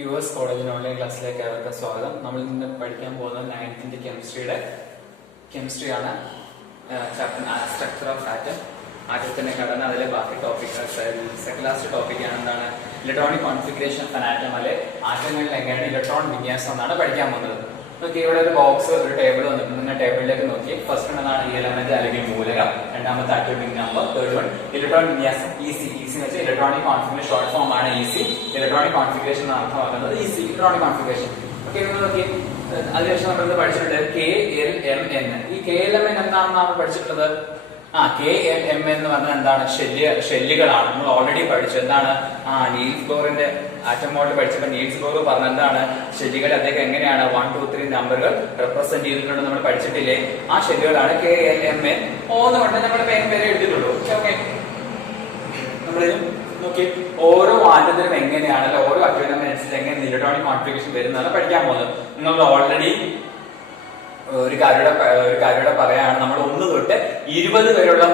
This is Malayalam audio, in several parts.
യുഎസ് കോളേജിന് ഓൺലൈൻ ക്ലാസ്സിലേക്ക് അവർക്ക് സ്വാഗതം. നമ്മൾ ഇന്ന് പഠിക്കാൻ പോകുന്നത് 9th കെമിസ്ട്രിയുടെ കെമിസ്ട്രിയാണ്. സ്ട്രക്ചർ ഓഫ് ആറ്റം, ആറ്റത്തിന്റെ ഘടന, അതിലെ ബാക്കി ടോപ്പിക്. ലാസ്റ്റ് ടോപ്പിക്കാണ് എന്താണ് electronic configuration of an atom, അല്ലെ ആറ്റങ്ങളിൽ എങ്ങനെയാണ് ഇലക്ട്രോൺ വിന്യാസം എന്നാണ് പഠിക്കാൻ പോകുന്നത്. നോക്കി, ഇവിടെ ഒരു ബോക്സ്, ഒരു ടേബിൾ വന്നിട്ടുണ്ട്. നിങ്ങൾ ടേബിളിലേക്ക് നോക്കി. ഫസ്റ്റ് എന്താണ് ഈ എലമെന്റ് അല്ലെങ്കിൽ മൂലകം, രണ്ടാമത്തെ atomic number, third one electron വിന്യാസം. ഈസി എന്ന് വെച്ചാൽ ഇലക്ട്രോണിക് കോൺഫിഗറേഷൻ ഷോർട്ട് ഫോം ആണ് ഈസി. ഇലക്ട്രോണിക് കോൺഫിഗറേഷൻ അർത്ഥമാക്കുന്നത് ഈസി ഇലക്ട്രോണിക് കോൺഫിഗറേഷൻ. ഓക്കെ, നിങ്ങൾ നോക്കി. അതിനുശേഷം നമ്മൾ പഠിച്ചിട്ടുണ്ട് KLMN. ഈ KLMN എന്താണെന്ന് നമ്മൾ പഠിച്ചിട്ടുള്ളത്. KLMN എന്ന് പറഞ്ഞാൽ എന്താണ്? ഷെല്ലുകളാണ്. നമ്മൾ ഓൾറെഡി പഠിച്ചു. എന്താണ്? നീൽസ് ബോറിന്റെ ആറ്റം മോഡൽ പഠിച്ചപ്പോൾ നീൽസ് ബോർ പറഞ്ഞ എന്താണ്? ഷെല്ലുകൾ അദ്ദേഹം എങ്ങനെയാണ് 1, 2, 3 നമ്പറുകൾ റെപ്രസെന്റ് ചെയ്തിട്ടുണ്ട് നമ്മൾ പഠിച്ചിട്ടില്ലേ? ആ ഷെല്ലുകളാണ് KLMN. കൊണ്ട് നമ്മൾ പേര് എഴുതിയിട്ടുള്ളൂ. ഓക്കെ, നമ്മളിലും നോക്കി ഓരോ ആറ്റത്തിലും എങ്ങനെയാണ്, അല്ലെ ഓരോ അറ്റോമിക് നമ്പർ അനുസരിച്ച് എങ്ങനെ ഇലക്ട്രോണിക് കോൺഫിഗറേഷൻ വരുന്നതാണ് പഠിക്കാൻ പോകുന്നത്. നിങ്ങൾ ഓൾറെഡി ഒരു കാര്യയുടെ പറയാണ്, നമ്മൾ 1 തൊട്ട് 20 വരെയുള്ള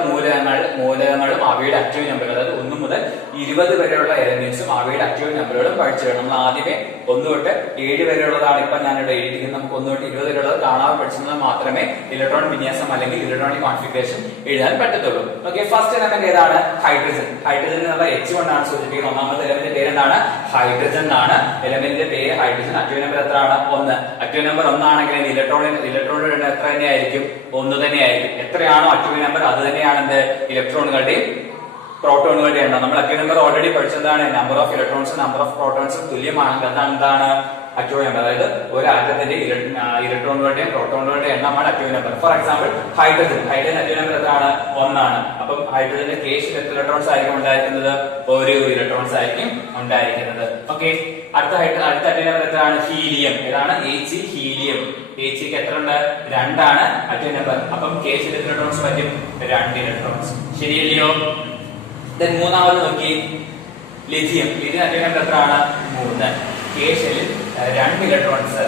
മൂലകങ്ങളും അവയുടെ അറ്റോമിക് നമ്പറുകൾ, അതായത് 1 മുതൽ 20 വരെയുള്ള എലമെന്റ്സും അവയുടെ അറ്റോമിക് നമ്പറുകളും പഠിച്ചു. നമ്മൾ ആദ്യമേ 1 തൊട്ട് 7 വരെയുള്ളതാണ് ഇപ്പൊ ഞാനിവിടെ എഴുതിയിരിക്കുന്നത്. നമുക്ക് 1 തൊട്ട് 20 വരെയുള്ളത് കാണാതെ പഠിച്ചെന്നാൽ മാത്രമേ ഇലക്ട്രോൺ വിന്യാസം അല്ലെങ്കിൽ ഇലക്ട്രോണിക് കോൺഫിഗറേഷൻ എഴുതാൻ പറ്റത്തുള്ളൂ. ഓക്കെ, ഫസ്റ്റ് എലമെന്റ് ഏതാണ്? ഹൈഡ്രജൻ. ഹൈഡ്രജൻ എന്നുള്ള H1 ആണ് സൂചിപ്പിക്കുന്നത്. ഒന്നാമത്തെ എലമെന്റ് പേര് എന്താണ്? ഹൈഡ്രജൻ ആണ്. എലമെന്റിന്റെ പേര് ഹൈഡ്രജൻ. അറ്റോമിക് നമ്പർ എത്രയാണ്? 1. അറ്റോമിക് നമ്പർ 1 ആണെങ്കിൽ ഇലക്ട്രോണുകളുടെ എത്ര തന്നെയായിരിക്കും? 1 തന്നെയായിരിക്കും. എത്രയാണോ അറ്റോമിക് നമ്പർ അത് തന്നെയാണ് എന്ത്? ഇലക്ട്രോണുകളുടെയും പ്രോട്ടോണുകളുടെയും എണ്ണം. നമ്മൾ അറ്റോമിക് നമ്പർ ഓൾറെഡി പഠിച്ചതാണ്. നമ്പർ ഓഫ് ഇലക്ട്രോൺസും നമ്പർ ഓഫ് പ്രോട്ടോൺസും തുല്യമാണെങ്കിൽ എന്താണ് അറ്റോമിക് നമ്പർ. അതായത് ഒരു ആറ്റത്തിന്റെ ഇലക്ട്രോണുകളുടെയും പ്രോട്ടോണുകളുടെയും എണ്ണമാണ് atomic number. For example hydrogen atomic number എത്രയാണ്? 1 ആണ്. അപ്പം ഹൈഡ്രജന്റെ കേസിൽ എത്ര ഇലക്ട്രോൺസ് ആയിരിക്കും ഉണ്ടായിരിക്കുന്നത്? ഒരു ഇലക്ട്രോൺസ് ആയിരിക്കും ഉണ്ടായിരിക്കുന്നത്. ഓക്കെ, അടുത്ത അറ്റോമിക് നമ്പർ എത്രയാണ്? ഹീലിയം. ഏതാണ്? He. ഹീലിയം. Heക്ക് എത്ര ഉണ്ട്? 2 ആണ് അറ്റോമിക് നമ്പർ. അപ്പം കേസിൽ എത്ര ഇലക്ട്രോൺസ് പറ്റും? 2 ഇലക്ട്രോൺസ്. ശരിയല്ലയോ? മൂന്നാമത് നോക്കി, ലിഥിയം. അറ്റോമിക് നമ്പർ എത്രയാണ്? 3. കേസിൽ 2 ഇലക്ട്രോൺസ്.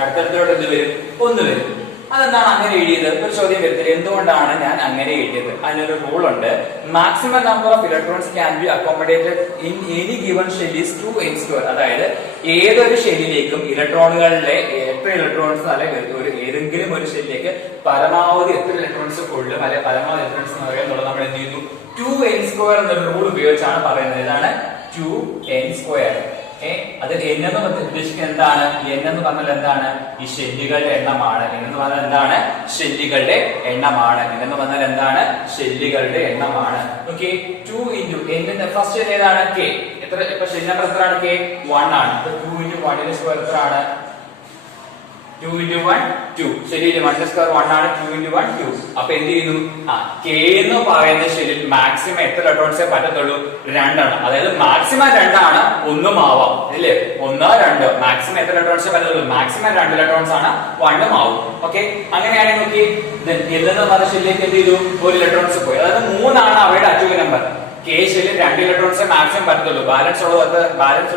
അടുത്തടുത്തോട്ട് എന്ത് വരും? 1 വരും. അതെന്താണ് അങ്ങനെ എഴുതിയത്? ഒരു ചോദ്യം വരുത്തില്ല. എന്തുകൊണ്ടാണ് ഞാൻ അങ്ങനെ എഴുതിയത്? അതിനൊരു റൂൾ ഉണ്ട്. Maximum number of electrons can be accommodated in any given shell is 2n². അതായത് ഏതൊരു ഷെല്ലിലേക്കും ഇലക്ട്രോണുകളിലെ എത്ര ഇലക്ട്രോൺസ്, അല്ലെങ്കിൽ ഏതെങ്കിലും ഒരു ഷെല്ലിലേക്ക് പരമാവധി എത്ര ഇലക്ട്രോൺസ് കൊള്ളും, അല്ലെ പരമാവധി ഇലക്ട്രോൺസ് എന്ന് പറയുന്നത് നമ്മൾ എന്ത് ചെയ്യുന്നു? 2n² എന്നൊരു റൂൾ ഉപയോഗിച്ചാണ് പറയുന്നത്. ഇതാണ് 2n². അത് n എന്ന് ഉദ്ദേശിക്കുന്നത് എന്താണ്? n എന്ന് പറഞ്ഞാൽ എന്താണ്? ഈ ഷെല്ലുകളുടെ എണ്ണമാണ്. n എന്ന് പറഞ്ഞാൽ എന്താണ്? ഷെല്ലുകളുടെ എണ്ണമാണ്. n എന്ന് പറഞ്ഞാൽ എന്താണ്? ഷെല്ലുകളുടെ എണ്ണമാണ്. ഓക്കെ, 2 into n ഫസ്റ്റ് ഏതാണ്? K. എത്ര? ഇപ്പൊ ഷെൽ നമ്പർ എത്രയാണ്? K 1 ആണ്. 2 into 1 സ്ക്വയർ എത്രയാണ്? 2 into 1 2. ശരിയല്ലേ? 1² 1 ആണ്. 2 into 1 2. അപ്പൊ എന്ത് ചെയ്യുന്നു? K എന്ന് പറയുന്ന ഷെല്ലിൽ മാക്സിമം എത്ര ഇലക്ട്രോൺസേ പറ്റത്തുള്ളൂ? 2 ആണ്. അതായത് മാക്സിമം 2 ആണ്. 1 ആവാം, അല്ലേ? 1, 2 മാക്സിമം എത്ര ഇലക്ട്രോൺസേ പറ്റത്തുള്ളൂ? മാക്സിമം 2 ഇലക്ട്രോൺസ് ആണ്. 1 ആവും. ഓക്കെ, അങ്ങനെയാണെങ്കിൽ നോക്കി, എന്ന് പറഞ്ഞ ഷെല്ലിലേക്ക് എന്ത് ചെയ്തു? 1 ഇലക്ട്രോൺസ് പോയി. അതായത് 3 ആണ് അവയുടെ അറ്റോമിക് നമ്പർ. K ഷെല്ലിൽ 2 ഇലക്ട്രോൺസേ മാക്സിമം പറ്റത്തുള്ളൂ. ബാലൻസ് ഉള്ള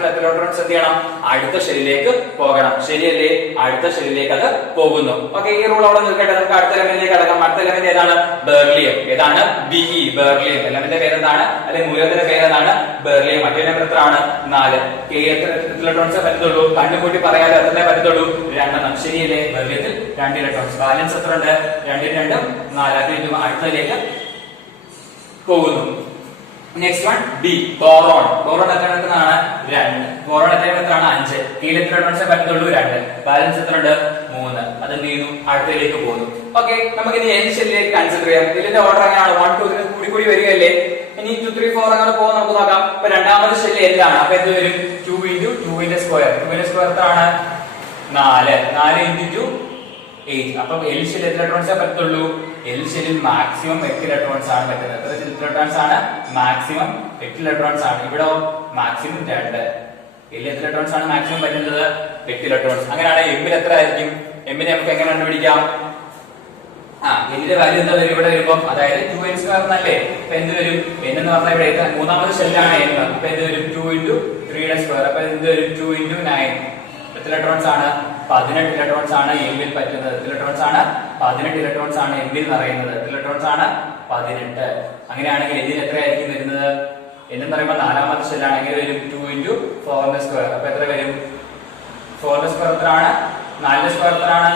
എത്ര ഇലക്ട്രോൺസ് എന്ത് ചെയ്യണം? അടുത്ത ഷെല്ലിലേക്ക് പോകണം. ശരിയല്ലേ? അടുത്ത ഷെല്ലിലേക്ക് അത് പോകുന്നു. ഓക്കെ, ഈ റൂൾ അവിടെ നിൽക്കട്ടെ. നമുക്ക് അടുത്ത എലമെന്റിലേക്ക് കടക്കാം. അടുത്ത എലമെന്റ് ഏതാണ്? ബെർലിയം. ഏതാണ്? Be. ബെർലിയം. എലമെന്റിന്റെ പേരെന്താണ്? അല്ലെങ്കിൽ മൂലകത്തിന്റെ പേരെന്താണ്? ബെർലിയം. മറ്റേ നമ്പർ എത്രയാണ്? 4. K എത്ര ഇലക്ട്രോൺസേ പറ്റത്തുള്ളൂ? കണ്ണുകൂട്ടി പറയാതെ എത്രേ പറ്റത്തുള്ളൂ? 2. ശരിയല്ലേ? ബെർലിയത്തിൽ 2 ഇലക്ട്രോൺസ്. ബാലൻസ് എത്ര ഉണ്ട്? 2 2 4. അത് അടുത്തതിലേക്ക് പോകുന്നു. Next one B. Boron. Boron എത്ര എണ്ണത്തിനാണ്? 2. ബോറോൺ എത്ര എണ്ണത്തിനാണ്? 5. കീഴിൽ എത്ര ഇലക്ട്രോൺസേ പറ്റത്തുള്ളൂ? 2. ബാലൻസ് എത്ര ഉണ്ട്? 3. അത് എന്ത് ചെയ്യുന്നു? അടുത്തതിലേക്ക് പോകുന്നു. ഓക്കെ, നമുക്ക് ഇനി n ഷെല്ലിലേക്ക് കൺസിഡർ ചെയ്യാം. ഇതിന്റെ ഓർഡർ എങ്ങനെയാണ്? 1 2 3 കൂടി വരികയല്ലേ? ഇനി 2 3 4 അങ്ങനെ പോകും. നമുക്ക് നോക്കാം. ഇപ്പൊ രണ്ടാമത്തെ ഷെല്ല് L ആണ്. അപ്പൊ എന്ത് വരും? 2 into 2 ന്റെ സ്ക്വയർ. 2 ന്റെ സ്ക്വയർ എത്രയാണ്? 4. 4 into 2 8. അപ്പൊ L ഷെല്ലിൽ എത്ര ഇലക്ട്രോൺസേ പറ്റത്തുള്ളൂ? L ഷെല്ലിൽ മാക്സിമം 8 ഇലക്ട്രോൺസ് ആണ് പറ്റുന്നത്. എത്ര ഇലക്ട്രോൺസ് ആണ്? മാക്സിമം 8 ഇലക്ട്രോൺസ് ആണ്. ഇവിടെ മാക്സിമം 2. L എത്ര ഇലക്ട്രോൺസ് ആണ് മാക്സിമം പറ്റുന്നത്? 8 ഇലക്ട്രോൺസ്. അങ്ങനെയാണെങ്കിൽ M ൽ എത്ര ആയിരിക്കും? M നെ നമുക്ക് എങ്ങനെ കണ്ടുപിടിക്കാം? ഇതിന്റെ വാല്യൂ എന്താ വരും? ഇവിടെ വരുമ്പോ അതായത് 2n² എന്നല്ലേ? അപ്പൊ എന്ത് വരും? n എന്ന് പറഞ്ഞാൽ ഇവിടെ മൂന്നാമത്തെ ഷെല്ലാണ് n. അപ്പൊ എന്ത് വരും? 2 into 3 ന്റെ സ്ക്വയർ. അപ്പൊ എന്ത് വരും? 2 into 9. എത്ര ഇലക്ട്രോൺസ് ആണ്? 18 ഇലക്ട്രോൺസ് ആണ് m ൽ പറ്റുന്നത്. എത്ര ഇലക്ട്രോൺസ് ആണ്? 18 ഇലക്ട്രോൺസ് ആണ് m ൽ നിറയുന്നത്. എത്ര ഇലക്ട്രോൺസ് ആണ്? 18. അങ്ങനെയാണെങ്കിൽ ഇതിൽ എത്രയായിരിക്കും വരുന്നത്? എന്ന് പറയുമ്പോൾ നാലാമത്തെ ഷെല്ലാണെങ്കിൽ വരും 2 into 4 സ്ക്വയർ. അപ്പൊ എത്ര വരും? 4 സ്ക്വയർ എത്രയാണ്? 4 സ്ക്വയർ എത്രയാണ്?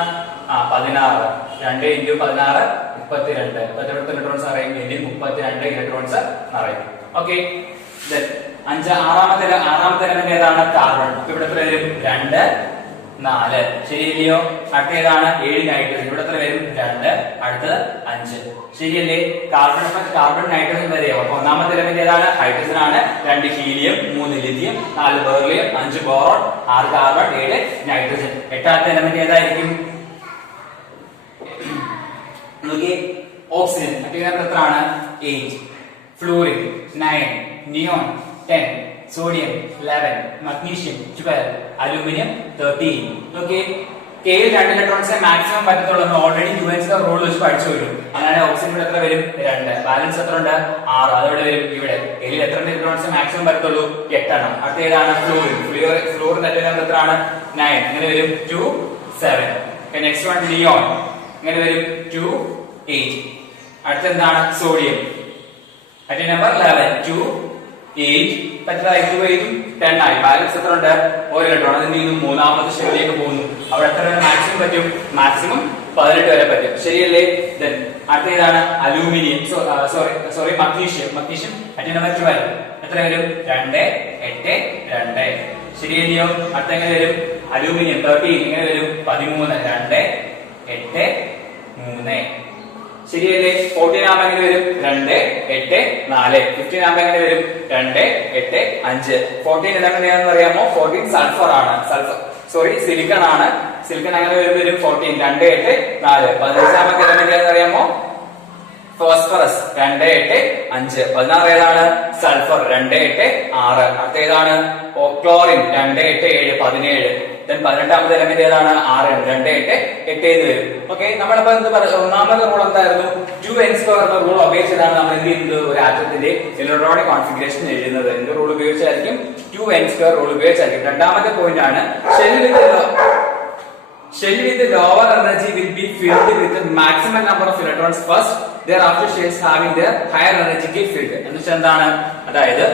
16. 2 into 16 32. അപ്പൊ എത്ര ഇലക്ട്രോൺസ് അറിയും? ഇതിൽ 32 ഇലക്ട്രോൺസ് അറിയും. ഓക്കെ, ആറാമത്തെ എലമെന്റ് ഏതാണ്? കാർബൺ. അപ്പൊ ഇവിടെ എത്ര വരും? 2 4. ശരിയല്ലയോ? അടുത്ത ഏതാണ്? 7 നൈട്രജൻ. ഇവിടെ എത്ര വരും? 2. അടുത്തത് 5. ശരിയല്ലേ? കാർബൺ നൈട്രജൻ വരെയോ? അപ്പൊ ഒന്നാമത്തെ എലമെന്റ് ഏതാണ്? ഹൈഡ്രജൻ ആണ്. 2 helium, 3 lithium, 4 beryllium, 5 boron, 6 carbon, 7 nitrogen. എട്ടാമത്തെ എലമെന്റ് ഏതായിരിക്കും? നോക്കിയേ, ഓക്സിജൻ. എത്രയാണ്? 8. Fluorine 9, neon 10, sodium 11, magnesium 12, aluminium 13. നോക്കിയേ, കെയിൽ 2 ഇലക്ട്രോൺസേ മാക്സിമം പറ്റത്തുള്ളൂ. ഓൾറെഡി യുഎൻസിന്റെ റൂൾ വെച്ച് പഠിച്ചു വരും. അങ്ങനെ ഓക്സിജൻ ഇവിടെ എത്ര വരും? 2. ബാലൻസ് എത്ര ഉണ്ട്? 6. അതോടെ വരും ഇവിടെ. കെയിൽ എത്ര ഇലക്ട്രോൺസ് മാക്സിമം പറ്റത്തുള്ളൂ? 8 എണ്ണം. അടുത്ത ഏതാണ്? ഫ്ലൂറിൻ. ഫ്ലൂറിൻ എത്രയാണ്? 9. അങ്ങനെ വരും 2, 7. Next one neon. അങ്ങനെ വരും 2, 8. അടുത്ത എന്താണ്? സോഡിയം. At number 11, 2, 8. എത്രയായി? 10 ആയി. ബാലൻസ് എത്ര ഉണ്ട്? 1 ഇലക്ട്രോൺ. അത് നീങ്ങും മൂന്നാമത്തെ ഷെല്ലിലേക്ക് പോകുന്നു. അവിടെ എത്ര വരെ മാക്സിമം പറ്റും? മാക്സിമം 18 വരെ പറ്റും. ശരിയല്ലേ? അടുത്ത ഏതാണ്? Aluminium. Sorry magnesium. At number 12 എത്ര വരും? 2, 8, 2. ശരിയല്ലയോ? അടുത്ത എങ്ങനെ വരും? അലൂമിനിയം 13. എങ്ങനെ വരും? 13. 2, 8, 3. ശരിയല്ലേ? 14 ആകുമ്പോൾ എങ്ങനെ വരും? 2, 8, 4. 15 ആകുമ്പോൾ എങ്ങനെ വരും? 2, 8, 5. 14 എങ്ങനെയാണെന്ന് അറിയാമോ? 14 സൾഫർ ആണ്. സിലിക്കൺ ആണ്. സിലിക്കൺ അങ്ങനെ വരും 14. 2, 8, 4. 15 ആകുമ്പോൾ എങ്ങനെയാണെന്ന് അറിയാമോ? ഫോസ്ഫറസ് 2, 8, 5. 16 ഏതാണ്? സൾഫർ 2, 8, 6. അടുത്ത ഏതാണ്? ക്ലോറിൻ 2, 8, 7, 17. 18ാമത്തെ എലമെന്റ് ഏതാണ്? 6, 2, 8, 8 എന്ന് വരും. ഓക്കെ, നമ്മളിപ്പോ ഒന്നാമത്തെ റൂൾ എന്തായിരുന്നു? 2n² എന്ന റൂൾ ഉപയോഗിച്ചിട്ടാണ് നമ്മൾ എന്ത് ചെയ്യുന്നത്? ഒരു ആറ്റത്തിന്റെ ഇലക്ട്രോണിക് കോൺഫിഗറേഷൻ എഴുതുന്നത്. എന്ത് റൂൾ ഉപയോഗിച്ചായിരിക്കും? 2n² rule ഉപയോഗിച്ചായിരിക്കും. രണ്ടാമത്തെ പോയിന്റ് ആണ് shell with the lower energy will be filled with the maximum number of electrons first, thereafter shells having their higher energy get filled. എന്ന് വെച്ചാൽ എന്താണ്? അതായത്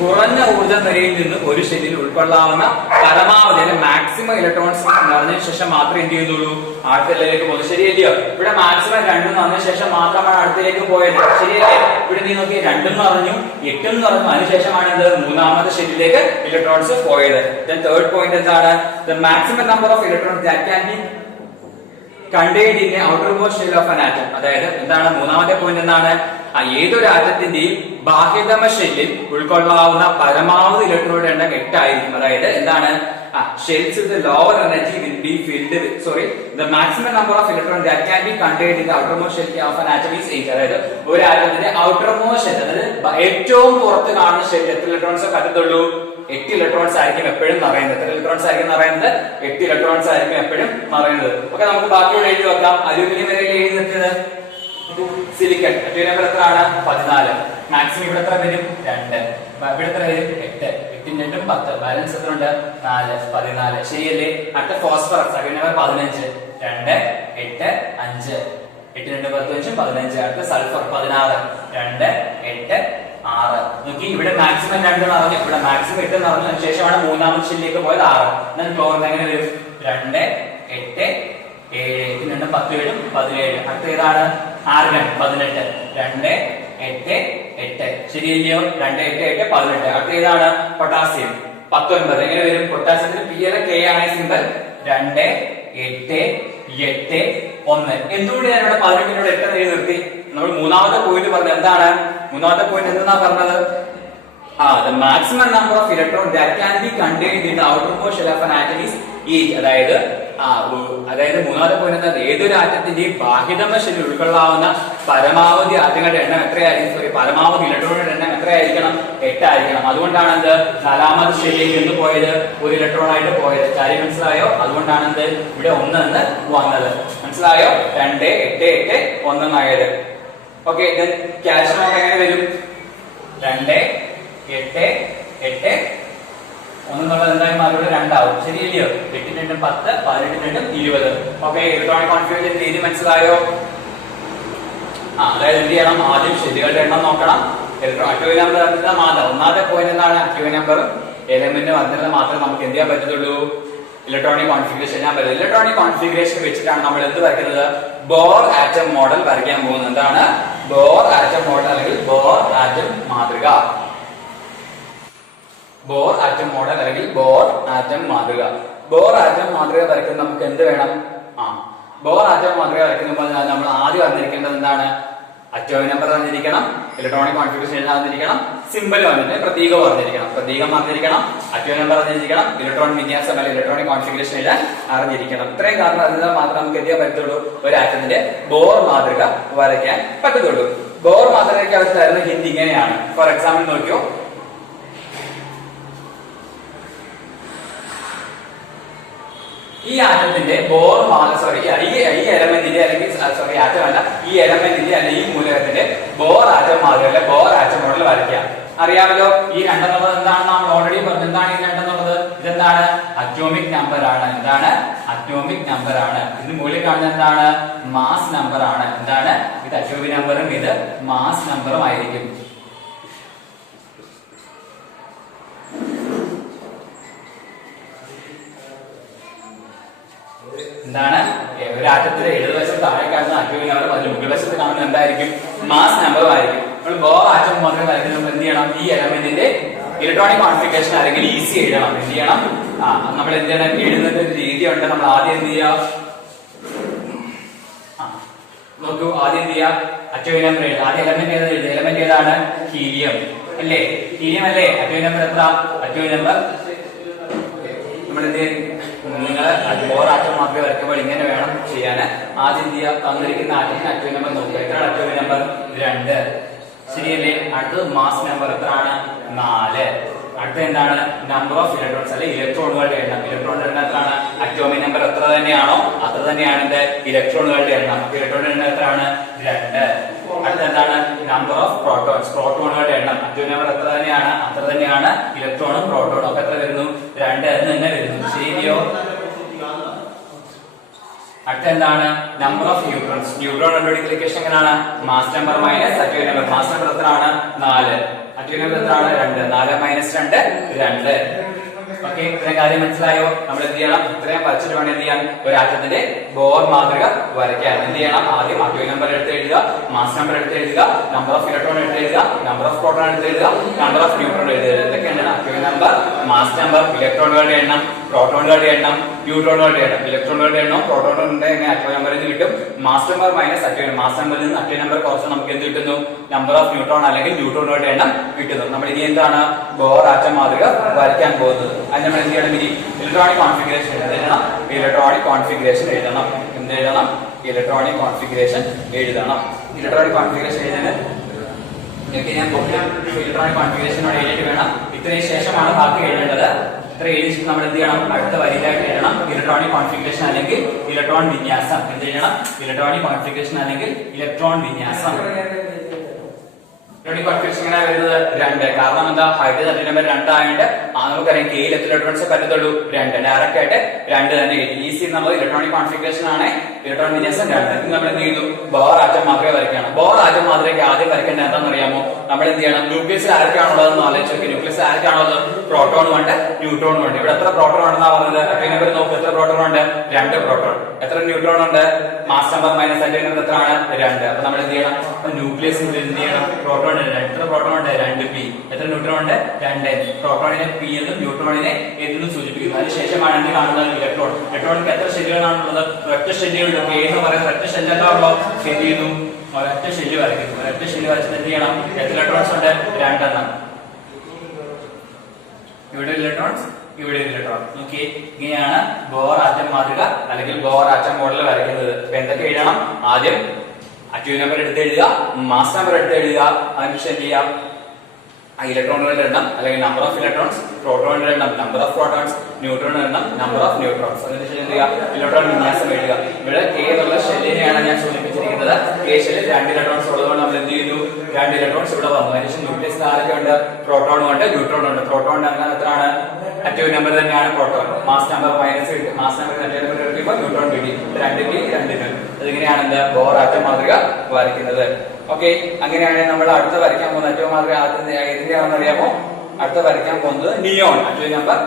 കുറഞ്ഞ ഊർജ്ജ നിരയിൽ നിന്ന് ഒരു ഷെല്ലിൽ ഉൾക്കൊള്ളാവുന്ന പരമാവധി മാക്സിമം ഇലക്ട്രോൺസ് നിറഞ്ഞതിന് ശേഷം മാത്രമേ എന്ത് ചെയ്യുന്നുള്ളൂ? അടുത്തതിലേക്ക് പോകുന്നു. ശരിയല്ലയോ? ഇവിടെ മാക്സിമം 2 നിറഞ്ഞതിന് ശേഷം മാത്രമാണ് അടുത്തേക്ക് പോയത്. ശരിയല്ലേ? ഇവിടെ നീ നോക്കി 2 നിറഞ്ഞു, 8 നിറഞ്ഞു. അതിനുശേഷമാണ് എന്ത്? മൂന്നാമത്തെ ഷെല്ലിലേക്ക് ഇലക്ട്രോൺസ് പോയത്. തേർഡ് പോയിന്റ് എന്താണ്? The maximum number of electrons that can be contained in the outermost shell of an atom. അതായത് എന്താണ്? മൂന്നാമത്തെ പോയിന്റ് എന്താണ്? ഏതൊരു ആറ്റത്തിന്റെയും ബാഹ്യതമ ഷെല്ലിൽ ഉൾക്കൊള്ളാവുന്ന പരമാവധി ഇലക്ട്രോണിന്റെ എണ്ണം 8 ആയിരിക്കും. അതായത് എന്താണ്? shells with the lower energy will be filled with, the maximum number of electrons that can be contained in the outermost shell of an atom is 8. അതായത് ഒരു ആറ്റത്തിന്റെ outermost shell, അതായത് ഏറ്റവും പുറത്ത് കാണുന്ന ഷെൽ എത്ര ഇലക്ട്രോൺസ് പറ്റത്തുള്ളൂ? 8 ഇലക്ട്രോൺസ് ആയിരിക്കും എപ്പോഴും നിറയുന്നത്. എത്ര ഇലക്ട്രോൺസ് ആയിരിക്കും നിറയുന്നത്? 8 ഇലക്ട്രോൺസ് ആയിരിക്കും എപ്പോഴും നിറയുന്നത്. ഓക്കെ, നമുക്ക് ബാക്കിയോട് എഴുതി വെക്കാം. അലൂമിനിയം വരെ എഴുതി നിർത്തിയത് സിലിക്കൺ. ഏറ്റവും നമ്പർ എത്രയാണ്? 14. മാക്സിമം ഇവിടെ എത്ര വരും? 2. ഇവിടെ എത്ര വരും? 8. 8 × 10. ബാലൻസ് എത്ര ഉണ്ട്? 4, 14. ശരിയല്ലേ? അടുത്ത ഫോസ്ഫറസ് ഏറ്റവും നമ്പർ 15. 2, 8, 5. 8 × 10, 15. അടുത്ത സൾഫർ 16. 2, 8, 6. നോക്കി, ഇവിടെ മാക്സിമം 2 നിറഞ്ഞു, ഇവിടെ മാക്സിമം 8 നിറഞ്ഞതിന് ശേഷമാണ് മൂന്നാമത്തെ ഷെല്ലിലേക്ക് പോയത് 6. എന്നാൽ ക്ലോറിൻ എങ്ങനെ വരും? 2, 8, 7. 8 × 10 വരും 17. അടുത്ത ഏതാണ്? ആർഗൺ 18. 2, 8, 8. ശരിയല്ലയോ? 2, 8, 8, 18. അടുത്ത ഏതാണ്? പൊട്ടാസ്യം 19. എങ്ങനെ വരും? പൊട്ടാസ്യത്തിന് PLK ആണ് സിംബൽ. 2, 8, 8, 1. എന്തുകൊണ്ട് ഞാൻ ഇവിടെ 18 8 എഴുതി നിർത്തി? നമ്മൾ മൂന്നാമത്തെ പോയിന്റ് പറഞ്ഞു. എന്താണ് മൂന്നാമത്തെ പോയിന്റ്? എന്താ പറഞ്ഞത്? the maximum number of electrons that can be contained in the outermost shell of an atom is 8. അതായത് മൂന്നാമത്തെ പോയിന്റ് എന്താ? ഏതൊരു ആറ്റത്തിന്റെയും ബാഹ്യതമ ഷെല്ലിൽ ഉൾക്കൊള്ളാവുന്ന പരമാവധി ആറ്റങ്ങളുടെ എണ്ണം എത്രയായിരിക്കും? പരമാവധി ഇലക്ട്രോണുകളുടെ എണ്ണം എത്രയായിരിക്കണം? 8 ആയിരിക്കണം. അതുകൊണ്ടാണ് എന്ത്? നാലാമത്തെ ഷെല്ലിലേക്ക് എന്ന് പോയത്? 1 ഇലക്ട്രോൺ ആയിട്ട് പോയത്. കാര്യം മനസ്സിലായോ? അതുകൊണ്ടാണ് എന്ത്? ഇവിടെ 1 എന്ന് വന്നത്. മനസ്സിലായോ? 2, 8, 8, 1 എന്നായത്. ഓക്കെ, കാൽഷ്യം എങ്ങനെ വരും? 2, 8, 8, 1 എന്നുള്ളത് എന്തായാലും മാറിയുടെ 2 ആവും. ശരിയല്ലയോ? 8 × 10, 18 × 20. ഓക്കെ, ഇലക്ട്രോണിക് കോൺഫിഗറേഷൻ രീതി മനസ്സിലായോ? അതായത് എന്ത് ചെയ്യണം? ആദ്യം ഷെല്ലുകളുടെ എണ്ണം നോക്കണം. അറ്റോമിക് നമ്പർ തന്നിരുന്നത് മാത്രം. ഒന്നാമത്തെ പോയിന്റ് എന്താണ്? അറ്റോമിക് നമ്പറും എലമെന്റും തന്നിരുന്നത് മാത്രമേ നമുക്ക് എന്ത് ചെയ്യാൻ പറ്റത്തുള്ളൂ? ഇലക്ട്രോണിക് കോൺഫിഗറേഷൻ ചെയ്യാൻ പറ്റും. ഇലക്ട്രോണിക് കോൺഫിഗറേഷൻ വെച്ചിട്ടാണ് നമ്മൾ എന്ത് വരയ്ക്കുന്നത്? ബോർ ആറ്റം മോഡൽ വരയ്ക്കാൻ പോകുന്നത്. എന്താണ്? ബോർ ആറ്റം മോഡൽ അല്ലെങ്കിൽ ബോർ ആറ്റം മാതൃക. ബോർ ആറ്റം മോഡൽ അല്ലെങ്കിൽ ബോർ ആറ്റം മാതൃക. ബോർ ആറ്റം മാതൃക വരയ്ക്കുന്ന നമുക്ക് എന്ത് വേണം? ബോർ ആറ്റം മാതൃക വരയ്ക്കുമ്പോൾ നമ്മൾ ആദ്യം അറിഞ്ഞിരിക്കേണ്ടത് എന്താണ്? അറ്റോമിക് നമ്പർ അറിഞ്ഞിരിക്കണം, ഇലക്ട്രോണിക് കോൺഫിഗറേഷൻ അറിഞ്ഞിരിക്കണം, സിമ്പിൾ വന്നിട്ട് പ്രതീകം അറിഞ്ഞിരിക്കണം, അറ്റോമിക് നമ്പർ അറിഞ്ഞിരിക്കണം, ഇലക്ട്രോണിക് വിന്യാസം അല്ലെങ്കിൽ ഇലക്ട്രോണിക് കോൺഫിഗറേഷൻ എല്ലാം അറിഞ്ഞിരിക്കണം. ഇത്രയും കാരണം അറിഞ്ഞാൽ മാത്രം നമുക്ക് എന്ത് ചെയ്യാൻ പറ്റത്തുള്ളൂ? ഒരു ആറ്റത്തിന്റെ ബോർ മാതൃക വരയ്ക്കാൻ പറ്റത്തുള്ളൂ. ബോർ മാതൃകയ്ക്ക് അവർ തരുന്ന ഹിന്റ് ഇങ്ങനെയാണ്. ഫോർ എക്സാമ്പിൾ നോക്കിയോ, ഈ ആറ്റത്തിന്റെ ബോർ ഈ എലമെന്റിന്റെ അല്ലെങ്കിൽ ആറ്റം അല്ല, ഈ എലമെന്റിന്റെ അല്ലെങ്കിൽ ഈ മൂലകത്തിന്റെ ബോർ ആറ്റം മാതൃക അല്ലെ ബോർ ആറ്റം മോഡൽ വരയ്ക്കാം. അറിയാമല്ലോ ഈ രണ്ടെന്നുള്ളത് എന്താണ്? നമ്മൾ ഓൾറെഡി പറഞ്ഞു. എന്താണ് ഈ രണ്ടെന്നുള്ളത്? ഇതെന്താണ്? അറ്റോമിക് നമ്പർ ആണ്. എന്താണ്? അറ്റോമിക് നമ്പർ ആണ്. ഇതിന് മുകളിൽ കാണുന്നത് എന്താണ്? മാസ് നമ്പർ ആണ്. എന്താണ്? ഇത് അറ്റോമിക് നമ്പറും ഇത് മാസ് നമ്പറും ആയിരിക്കും. എന്താണ്? ഒരു ആറ്റത്തിന്റെ ഇടതുവശത്ത് താഴെ കാണുന്ന അറ്റോമിക് നമ്പറും അതിന് മുകൾ വശത്ത് കാണുന്ന എന്തായിരിക്കും? മാസ് നമ്പറും ആയിരിക്കും. നമ്മൾ ബോർ ആറ്റം മോഡൽ വരയ്ക്കുമ്പോൾ എന്ത് ചെയ്യണം? ഈ എലമെന്റിന്റെ ഇലക്ട്രോണിക് കോൺഫിഗറേഷൻ അല്ലെങ്കിൽ ഈസി എഴുതണം. എന്ത് ചെയ്യണം? നമ്മൾ എന്ത് ചെയ്യണം? എഴുതുന്ന ഒരു രീതിയുണ്ട്. നമ്മൾ ആദ്യം എന്ത് ചെയ്യാം? നോക്കൂ, ആദ്യം എന്ത് ചെയ്യാം? അറ്റോമിക് നമ്പർ എഴുതാം. ആദ്യം എലമെന്റ് ഏതാണ്? ഹീലിയം അല്ലേ? ഹീലിയം അല്ലേ? അറ്റോമിക് നമ്പർ എത്ര? അറ്റോമിക് നമ്പർ നമ്മൾ എന്ത് ചെയ്യും? നിങ്ങൾ ബോർ ആറ്റം മാത്രമേ വരയ്ക്കുമ്പോൾ ഇങ്ങനെ വേണം ചെയ്യാൻ. ആദ്യം എന്ത് ചെയ്യുക? തന്നിരിക്കുന്ന ആറ്റത്തിന് അറ്റോമിക് നമ്പർ നോക്കുക. എത്രയാണ് അറ്റോമിക് നമ്പർ? 2. ശരിയല്ലേ? അടുത്തത് മാസ് നമ്പർ എത്രയാണ്? 4. അടുത്ത എന്താണ്? നമ്പർ ഓഫ് ഇലക്ട്രോൺസ് അല്ലെ ഇലക്ട്രോണുകളുടെ എണ്ണം. ഇലക്ട്രോണുകളുടെ എണ്ണം എത്രയാണ്? അറ്റോമിക് നമ്പർ എത്ര തന്നെയാണോ അത്ര തന്നെയാണ് എന്ത്? ഇലക്ട്രോണുകളുടെ എണ്ണം. ഇലക്ട്രോണുകളുടെ എണ്ണം എത്രയാണ്? 2. അടുത്ത എന്താണ്? Number of protons. പ്രോട്ടോണുകളുടെ എണ്ണം അറ്റോമിക് നമ്പർ എത്ര തന്നെയാണ് അത്ര തന്നെയാണ് ഇലക്ട്രോണും പ്രോട്ടോണും. അപ്പൊ എത്ര വരുന്നു? 2 എന്ന് തന്നെ വരുന്നു. ശരിയോ? അടുത്ത എന്താണ്? Number of neutrons. ന്യൂട്രോൺ കണ്ടുപിടിക്കലിക്കേഷൻ എങ്ങനെയാണ്? Mass number minus atomic number. Mass number എത്രയാണ്? 4. അറ്റോമിക് നമ്പർ എത്രയാണ്? 2. 4 മൈനസ് 2 2. ഓക്കെ, ഇത്രയും കാര്യം മനസ്സിലായോ? നമ്മൾ എന്ത് ചെയ്യണം? ഇത്രയും വരച്ചിട്ട് വേണം എന്ത് ചെയ്യാൻ? ഒരു ആറ്റത്തിന്റെ ബോർ മാതൃക വരയ്ക്കാൻ. എന്ത് ചെയ്യണം? ആദ്യം അറ്റോമിക് നമ്പർ എടുത്ത് എഴുതുക, മാസ് നമ്പർ എടുത്ത് എഴുതുക, നമ്പർ ഓഫ് ഇലക്ട്രോൺ എടുത്ത് എഴുതുക, നമ്പർ ഓഫ് പ്രോട്ടോൺ എടുത്ത് എഴുതുക, നമ്പർ ഓഫ് ന്യൂട്രോൺ എഴുതുക. ഇതൊക്കെയാണ് അറ്റോമിക് നമ്പർ, മാസ് നമ്പർ, ഇലക്ട്രോണുകളുടെ എണ്ണം, പ്രോട്ടോണുകളുടെ എണ്ണം, ന്യൂട്രോണുകളുടെ എണ്ണം. ഇലക്ട്രോണുകളുടെ എണ്ണം പ്രോട്ടോണുകളുടെ എണ്ണം അറ്റോമിക് നമ്പറിൽ നിന്ന് കിട്ടും. Mass number minus atomic mass നമ്പറിൽ നിന്ന് അറ്റോമിക് നമ്പർ കുറച്ച് നമുക്ക് എന്ത് കിട്ടുന്നു? നമ്പർ ഓഫ് ന്യൂട്രോൺ അല്ലെങ്കിൽ ന്യൂട്രോണുകളുടെ എണ്ണം കിട്ടുന്നു. നമ്മൾ ഇനി എന്താണ്? ബോർ ആറ്റം മാതൃക വരയ്ക്കാൻ പോകുന്നത്. അത് നമ്മൾ എന്ത് ചെയ്യണം? ഇനി ഇലക്ട്രോണിക് കോൺഫിഗറേഷൻ എഴുതണം. ഇലക്ട്രോണിക് കോൺഫിഗറേഷൻ എഴുതണം. എന്ത് എഴുതണം? ഇലക്ട്രോണിക് കോൺഫിഗറേഷൻ എഴുതണം. ഇലക്ട്രോണിക് കോൺഫിഗറേഷൻ എഴുതാൻ ഞാൻ ഇലക്ട്രോണിക് കോൺഫിഗറേഷനോട് എഴുതിയിട്ട് വേണം. ഇത്രയും ശേഷമാണ് ബാക്കി എഴുതേണ്ടത്. ഇത്ര എഴുതിയിട്ട് നമ്മൾ എന്ത് ചെയ്യണം? അടുത്ത വരിയിലായിട്ട് എഴുതണം ഇലക്ട്രോണിക് കോൺഫിഗറേഷൻ അല്ലെങ്കിൽ ഇലക്ട്രോൺ വിന്യാസം. എന്ത് ചെയ്യണം? ഇലക്ട്രോണിക് കോൺഫിഗറേഷൻ അല്ലെങ്കിൽ ഇലക്ട്രോൺ വിന്യാസം. ഇലക്ട്രോണിക് കോൺഫിഗറേഷൻ എങ്ങനെ വരുന്നത്? 2. കാരണം എന്താ? ഹൈഡ്രജൻ അറ്റോമിക് നമ്പർ 2 ആയതുകൊണ്ട് നമുക്കറിയാം കെയിൽ എത്ര ഇലക്ട്രോൺസ് പറ്റത്തുള്ളൂ? 2. ഡയറക്റ്റ് ആയിട്ട് 2 തന്നെ എഴുതി. ഈസി നമ്മൾ ഇലക്ട്രോണിക് കോൺഫിഗറേഷൻ ആണ്. ഇലക്ട്രോൺ വിന്യാസം 2. ഇത് നമ്മൾ എന്ത് ചെയ്തു? ബോർ ആറ്റം മാതൃക വരയ്ക്കണം. ബോർ ആറ്റം മാതൃകയ്ക്ക് ആദ്യം വരയ്ക്കേണ്ടത് എന്താണെന്ന് അറിയാമോ? നമ്മൾ എന്ത് ചെയ്യണം? ന്യൂക്ലിയസിൽ ആരൊക്കെയാണുള്ളതെന്ന് ആലോചിച്ച് നോക്കി. ന്യൂക്ലിയസിൽ ആരൊക്കെയാണുള്ളത്? പ്രോട്ടോണും ഉണ്ട്, ന്യൂട്രോണും ഉണ്ട്. ഇവിടെ എത്ര പ്രോട്ടോൺ ഉണ്ടെന്നാ പറഞ്ഞത്? അറ്റോമിക് നമ്പർ നോക്ക്. എത്ര പ്രോട്ടോൺ ഉണ്ട്? 2 പ്രോട്ടോൺ. എത്ര ന്യൂട്രോൺ ഉണ്ട്? Mass number minus atomic number എത്രയാണ്? 2. അപ്പൊ നമ്മൾ എന്ത് ചെയ്യണം? ന്യൂക്ലിയസിൽ എന്ത് ചെയ്യണം? പ്രോട്ടോൺ. എത്ര പ്രോട്ടോൺ ഉണ്ട്? 2p. എത്ര ന്യൂട്രോൺ ഉണ്ട്? 2. പ്രോട്ടോണിനെ p എന്നും ന്യൂട്രോണിനെ എന്നും സൂചിപ്പിക്കുന്നു. അതിനുശേഷമാണ് എന്ത് കാണുന്നത്? ഇലക്ട്രോൺ. ഇലക്ട്രോണിക്ക് എത്ര ഷെല്ലുകളാണുള്ളത്? ഒറ്റ ഷെല്ലുകൾ. k എന്ന് പറയുന്നത് ഒറ്റ ഷെല്ലാണല്ലോ. എന്ത് ചെയ്യുന്നു? ഒരൊറ്റ ഷെല്ല് വരയ്ക്കുന്നു. ഒരൊറ്റ ഷെല്ല് വരച്ചിട്ട് എന്ത് ചെയ്യണം? എത്ര ഇലക്ട്രോൺസ് ഉണ്ട്? 2 എണ്ണം. ഇവിടെ ഇലക്ട്രോൺസ്, ഇവിടെ ഇലക്ട്രോൺ. നോക്കിയേ, ഇങ്ങനെയാണ് ബോർ ആറ്റം മാതൃക അല്ലെങ്കിൽ ബോർ ആറ്റം മോഡൽ വരയ്ക്കുന്നത്. അപ്പൊ എന്തൊക്കെ എഴുതണം? ആദ്യം അറ്റോമിക് നമ്പർ എടുത്ത് എഴുതുക, മാസ് നമ്പർ എടുത്ത് എഴുതുക. അതിനുശേഷം എന്ത് ചെയ്യാം? ഇലക്ട്രോണുകളുടെ എണ്ണം അല്ലെങ്കിൽ നമ്പർ ഓഫ് ഇലക്ട്രോൺസ്, പ്രോട്ടോണുകളുടെ എണ്ണം, നമ്പർ ഓഫ് പ്രോട്ടോൺസ്, ന്യൂട്രോണുകളുടെ എണ്ണം, നമ്പർ ഓഫ് ന്യൂട്രോൺസ്. അതിനുശേഷം എന്ത് ചെയ്യുക? ഇലക്ട്രോൺ വിന്യാസം എഴുതുക. ഇവിടെ കെ എന്നുള്ള ഷെല്ലിനെയാണ് ഞാൻ സൂചിപ്പിച്ചിരിക്കുന്നത്. കെ ഷെല്ലിൽ 2 ഇലക്ട്രോൺസ് ഉള്ളതുകൊണ്ട് നമ്മൾ എന്ത് ചെയ്യുന്നു? 2 ഇലക്ട്രോൺസ് ഇവിടെ വന്നു. അതിനുശേഷം ന്യൂക്ലിയസിൽ ആരൊക്കെ ഉണ്ട്? പ്രോട്ടോണും ഉണ്ട്, ന്യൂട്രോണും ഉണ്ട്. പ്രോട്ടോണിന്റെ എണ്ണം എത്രയാണ്? അറ്റോമിക് നമ്പർ തന്നെയാണ് proton. Mass number minus mass number എടുക്കുമ്പോൾ ന്യൂട്രോൺ കിട്ടി. 2p 2n. അതിങ്ങനെയാണ് എന്താ ബോർ ആറ്റം മാതൃക വരയ്ക്കുന്നത്. ഓക്കെ, അങ്ങനെയാണെങ്കിൽ നമ്മൾ അടുത്ത വരയ്ക്കാൻ പോകുന്ന അറ്റോമിക് മാതൃക ഇതിന്റെയാണെന്ന് അറിയാമോ? അടുത്ത വരയ്ക്കാൻ പോകുന്നത് നിയോൺ. അറ്റോമിക് നമ്പർ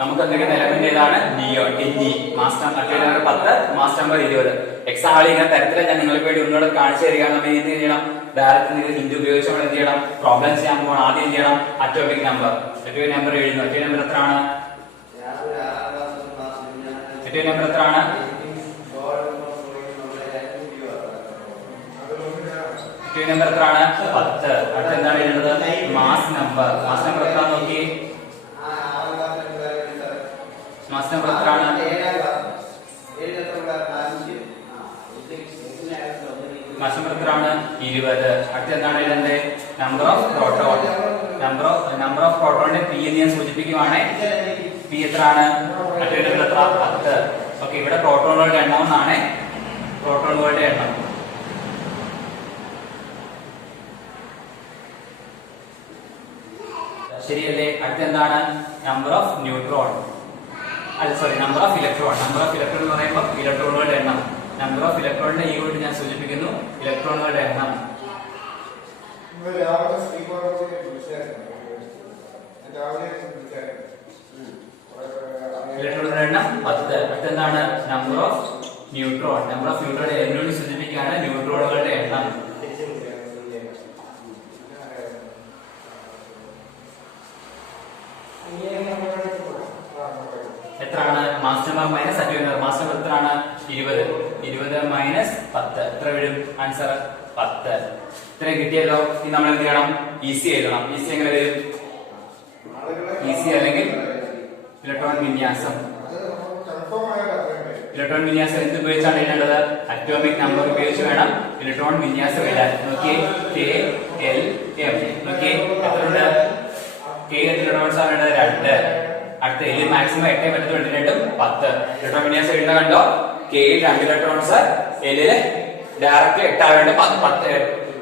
നമുക്ക് എന്തെങ്കിലും എലമെന്റ് ഏതാണ്? Neon. Ne. Mass number atomic number 10, mass number 20. Exam ഹാളിൽ ഇങ്ങനെ തരത്തില് ഞാൻ നിങ്ങൾക്ക് വേണ്ടി ഒന്നുകൂടെ കാണിച്ചു തരികയാണ്. നമ്മൾ എന്ത് ചെയ്യണം? ഡയറക്റ്റ് ഹിന്ദി ഉപയോഗിച്ച് നമ്മൾ എന്ത് ചെയ്യണം? പ്രോബ്ലം ചെയ്യാൻ പോകണം. ആദ്യം എന്ത് ചെയ്യണം? അറ്റോമിക് നമ്പർ എഴുതുന്നു. അറ്റോമിക് നമ്പർ എത്രയാണ്? അറ്റോമിക് നമ്പർ എത്രയാണ്? അറ്റോമിക് നമ്പർ എത്രയാണ്? 10. അടുത്ത എന്താണ് എഴുതുന്നത്? Mass number. മാസ് നമ്പർ എത്ര നോക്കി? മാസ് നമ്പർ എത്രയാണ്? മാസ് നമ്പർ എത്രയാണ്? 20. അടുത്ത എന്താണ് എഴുതേണ്ടത്? Number of proton. Number of പ്രോട്ടോണിന്റെ പി എന്ന് ഞാൻ സൂചിപ്പിക്കുവാണ്. പി എത്രയാണ്? അറ്റോമിക് നമ്പർ എത്ര? 10. ഓക്കെ, ഇവിടെ പ്രോട്ടോണുകളുടെ എണ്ണം എന്നാണ്. പ്രോട്ടോണുകളുടെ എണ്ണം. ശരിയല്ലേ? അടുത്ത എന്താണ്? Number of neutron. Sorry, number of electron. Number of electron എന്ന് പറയുമ്പോൾ ഇലക്ട്രോണുകളുടെ എണ്ണം. നമ്പർ ഓഫ് ഇലക്ട്രോണിന്റെ ഈ കൊണ്ട് ഞാൻ സൂചിപ്പിക്കുന്നു ഇലക്ട്രോണുകളുടെ എണ്ണം. ഇലക്ട്രോണുകളുടെ എണ്ണം 10. അടുത്തെന്താണ്? Number of neutron. Number of neutron എന്നോട് സൂചിപ്പിക്കുകയാണ് ന്യൂട്രോണുകളുടെ എണ്ണം. എത്രയാണ്? Mass number minus atomic number. Mass number എത്രയാണ്? 20. 20 മൈനസ് 10 എത്ര വരും? ആൻസർ 10. ഇത്രയും കിട്ടിയല്ലോ. ഇനി നമ്മൾ എന്ത് ചെയ്യണം? ഈസി എഴുതണം. ഈസി എങ്ങനെ വരും? ഈസി അല്ലെങ്കിൽ ഇലക്ട്രോൺ വിന്യാസം. ഇലക്ട്രോൺ വിന്യാസം എന്ത് ഉപയോഗിച്ചാണ് എഴുതേണ്ടത്? അറ്റോമിക് നമ്പർ ഉപയോഗിച്ച് വേണം ഇലക്ട്രോൺ വിന്യാസം എഴുതാൻ. നോക്കിയേ, KLM. നോക്കിയേ, എത്ര ഉണ്ട്? K എത്ര ഇലക്ട്രോൺസ് ആണ് വേണ്ടത്? 2. അടുത്ത L മാക്സിമം 8 പറ്റുന്നത് 2 10. ഇലക്ട്രോൺ വിന്യാസം എഴുതാൻ കണ്ടോ? K 2 ഇലക്ട്രോൺസ്, L ഡയറക്റ്റ് 8 ആവേണ്ട 10.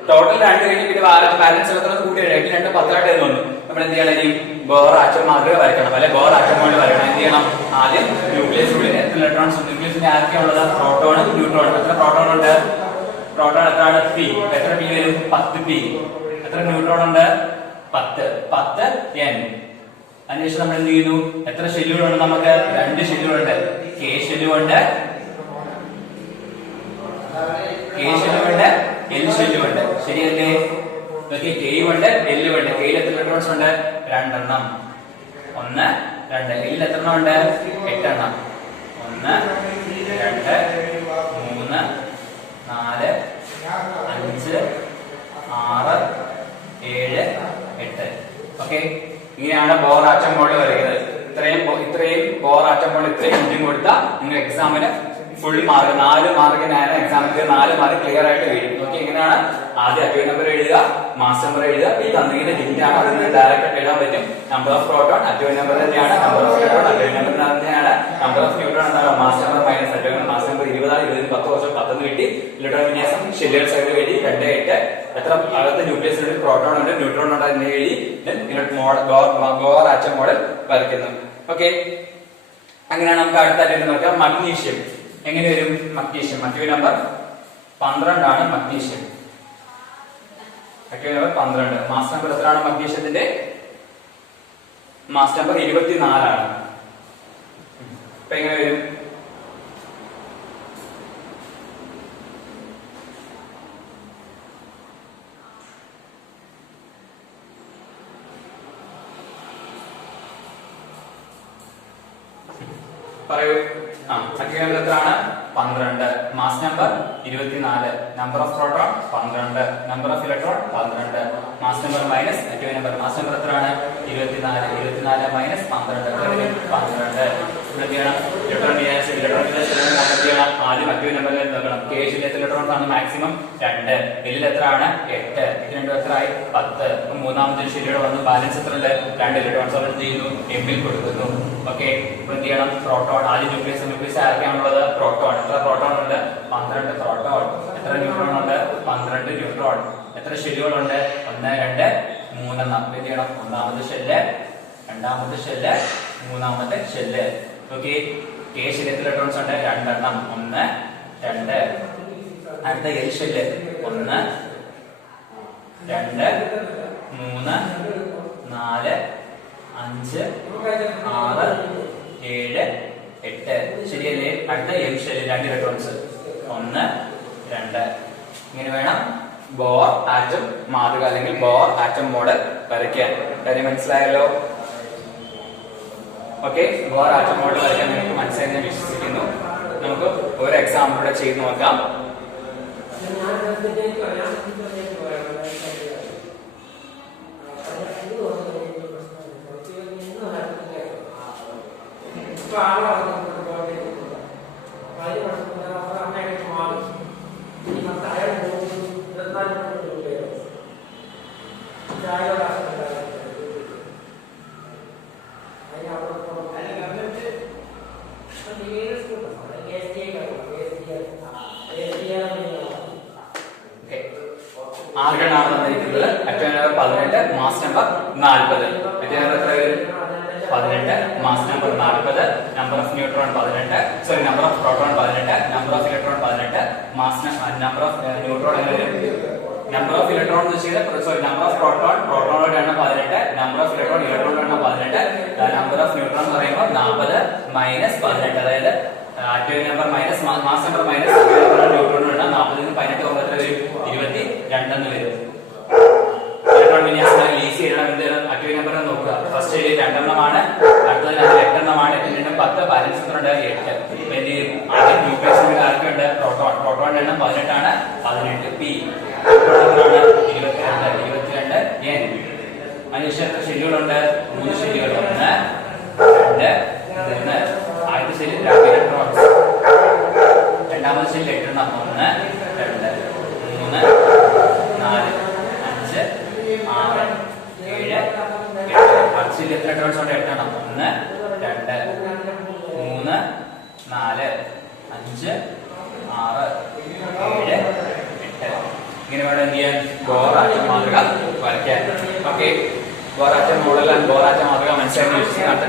ടോട്ടൽ 2 കഴിഞ്ഞ് പിന്നെ ബാലൻസ് ഇലക്ട്രോൺസ് കൂട്ടി 8 2 10 ആയിട്ട് വന്നു. നമ്മൾ എന്ത് ചെയ്യണം? ബോർ ആറ്റം മാതൃക വരയ്ക്കണം. അല്ലെ ബോർ ആറ്റം കൊണ്ട് വരയ്ക്കണം. എന്ത് ചെയ്യണം? ആദ്യം ന്യൂക്ലിയസിനുള്ളിൽ എത്ര ഇലക്ട്രോൺസ്? ന്യൂക്ലിയസിന്റെ ആരൊക്കെയാണുള്ളത്? പ്രോട്ടോണും ന്യൂട്രോണും. എത്ര പ്രോട്ടോൺ ഉണ്ട്? പ്രോട്ടോൺ എത്രയാണ്? P. എത്ര P വരും? 10p. എത്ര ന്യൂട്രോൺ ഉണ്ട്? 10 N. അതിനുശേഷം നമ്മൾ എന്ത് ചെയ്യുന്നു? എത്ര ഷെല്ലുകളുണ്ട് നമുക്ക്? 2 ഷെല്ലുകളുണ്ട്. K ഷെല്ലുണ്ട്, L ഷെല്ലുണ്ട്. ശരിയല്ലേ? നോക്കി, K ഉണ്ട്, L ഉണ്ട്. K എത്ര ഇലക്ട്രോൺസ് ഉണ്ട്? 2 എണ്ണം. 1 2. L എത്ര എണ്ണം ഉണ്ട്? 8 എണ്ണം. 1 2 3 4 5 6 7 8. ഓക്കെ, ഇങ്ങനെയാണ് ബോർ ആറ്റം മോഡൽ വരയ്ക്കുന്നത്. ഇത്രയും ബോർ ആറ്റം മോഡൽ ഇത്രയും ചോദ്യം കൊടുത്താൽ നിങ്ങൾ എക്സാമിന് ഫുൾ മാർക്ക് 4 മാർക്കിനാണ് എക്സാമിന് 4 മാർക്ക് ക്ലിയർ ആയിട്ട് വീഴും. നോക്കി, എങ്ങനെയാണ്? ആദ്യം അറ്റോമിക് നമ്പർ എഴുതുക, മാസ് നമ്പർ എഴുതുക. ഈ തന്നിരിക്കുന്ന ഹിന്റ് ആണ്, അതിന് ഡയറക്റ്റ് ആയിട്ട് എഴുതാൻ പറ്റും. Number of proton atomic number തന്നെയാണ്. Number of electron atomic number തന്നെയാണ്. നമ്പർ ഓഫ് ന്യൂട്രോൺ എന്താണ്? Mass number minus atomic mass number 20 ആണ്. 20 10 വർഷം 10 കിട്ടി. ഇലക്ട്രോൺ വിന്യാസം ഷെല്ലുകൾ സൈഡ് എഴുതി 2 8. എത്ര അകത്ത് ന്യൂക്ലിയസിനുള്ളിൽ പ്രോട്ടോൺ ഉണ്ട്, ന്യൂട്രോൺ ഉണ്ട് എന്ന് എഴുതി ബോർ ആറ്റം മോഡൽ വരയ്ക്കുന്നു. ഓക്കെ, അങ്ങനെയാണ് നമുക്ക് അടുത്ത അറ്റോമിക് നോക്കാം. മഗ്നീഷ്യം എങ്ങനെ വരും? മഗ്നീഷ്യം അറ്റോമിക് നമ്പർ 12 ആണ്. Magnesium atomic number 12. Mass number എത്രയാണ് മഗ്നീഷ്യത്തിന്റെ? മാസ് നമ്പർ 24 ആണ്. അപ്പൊ എങ്ങനെ വരും? പറയൂ. അറ്റോമിക് നമ്പർ എത്രയാണ്? 12. Mass number 24. Number of proton 12. Number of electron 12. Mass number minus atomic number. Mass number എത്രയാണ്? 24. 24 മൈനസ് 12 12. ഇവിടെ ചെയ്യണം ഇലക്ട്രോൺ വിന്യാസം. ആദ്യം അറ്റോമിക് നമ്പറിൽ നോക്കണം. K ഷെല്ലിൽ ഇലക്ട്രോൺസ് ആണ് മാക്സിമം 2. L എത്രയാണ്? 8. 2 എത്രയായി? 10. മൂന്നാമത്തെ ഷെല്ലിലൂടെ വന്ന് ബാലൻസ് എത്ര ഉണ്ട്? 2 ഇലക്ട്രോൺസ് അവർ എന്ത് ചെയ്യുന്നു? M ൽ കൊടുക്കുന്നു. ഓക്കെ, ഇപ്പൊ എന്ത് ചെയ്യണം? പ്രോട്ടോൺ ആദ്യം ന്യൂക്ലിയസ് ആരൊക്കെയാണുള്ളത്? പ്രോട്ടോൺ. എത്ര പ്രോട്ടോൺ ഉണ്ട്? 12 പ്രോട്ടോൺ. എത്ര ന്യൂട്രോൺ ഉണ്ട്? 12 ന്യൂട്രോൺ. എത്ര ഷെല്ലുകളുണ്ട്? 1 2 3 എണ്ണം. എന്ത് ചെയ്യണം? ഒന്നാമത്തെ ഷെല്ല് രണ്ടാമത്തെ ഷെല്ല്, മൂന്നാമത്തെ ഷെല്ല്. ഓക്കെ, കെ ഷെല്ലിൽ ഇലക്ട്രോൺസ് ഉണ്ട് 2 എണ്ണം. 1 2. അടുത്ത എൽ ഷെല്ല് 1 2 3 4 5 6 7 8. ശരിയല്ലേ? അടുത്ത എം ഷെല്ലിൽ 2 ഇലക്ട്രോൺസ് 1 2. ഇങ്ങനെ വേണം ബോർ ആറ്റം മാതൃക അല്ലെങ്കിൽ ബോർ ആറ്റം മോഡൽ വരയ്ക്കാൻ. കാര്യം മനസ്സിലായല്ലോ? ഓക്കെ, ബോർ ആറ്റം മോഡൽ വരയ്ക്കാൻ നിങ്ങൾക്ക് മനസ്സിലായി വിശ്വസിക്കുന്നു. നമുക്ക് ഒരു എക്സാമ്പിൾ കൂടെ ചെയ്ത് നോക്കാം. ആർഗണാണ് തന്നിരിക്കുന്നത്. Atom number 18, mass number 40. Atom number എത്ര വരും? 18, mass number 40, number of neutron 18, sorry number of proton 18, number of electron 18, mass number of neutron number of electron എന്ന് വെച്ചാൽ സോറി നമ്പർ ഓഫ് പ്രോട്ടോണുകളുടെ എണ്ണം 18, നമ്പർ ഓഫ് ഇലക്ട്രോൺ ഇലക്ട്രോണുകളുടെ എണ്ണം 18, നമ്പർ ഓഫ് ന്യൂട്രോൺ എന്ന് പറയുമ്പോൾ 40 മൈനസ് 18. അതായത് atom number minus mass number minus neutron എണ്ണം 40 ന് 18 എത്ര വരും? 22 എന്ന് വരും. ഇലക്ട്രോൺ വിന്യാസം ഈസി ചെയ്യണം. എന്ത് അറ്റോം നമ്പർ നോക്കുക. ഫസ്റ്റ് 2 എണ്ണമാണ്, അടുത്തതിന് 8 എണ്ണമാണ്. 8 10 ബാലൻസ് എത്ര ഉണ്ട്? 8. എന്ത് ചെയ്യും? ആദ്യം ന്യൂക്ലിയസിന്റെ ആർക്കുണ്ട്? പ്രോട്ടോണിന്റെ എണ്ണം 18 ആണ്. 18 പി. 22 എൻ. അതിനുശേഷം എത്ര ഷെല്ലുകളുണ്ട്? 3 ഷെല്ലുകൾ. 1 2 3. ആദ്യത്തെ ഷെല്ലിൽ 2 ഇലക്ട്രോൺസ്. രണ്ടാമത്തെ ഷെല്ലിൽ 8 എണ്ണം. 1 2 3 4 5 6 7 8. അടുത്ത ഷെല്ലിൽ എത്ര ഇലക്ട്രോൺസ് ഉണ്ട്? 8 എണ്ണം. 1 2 3 4 5 6 7 8. ഇങ്ങനെ വേണം എന്ത് ചെയ്യാൻ? ബോർ ആറ്റം മാതൃക വരയ്ക്കാൻ. Okay, bore atom model and bore atom മാതൃക മനസ്സിലാക്കി വിശ്വസിക്കുന്ന അടുത്ത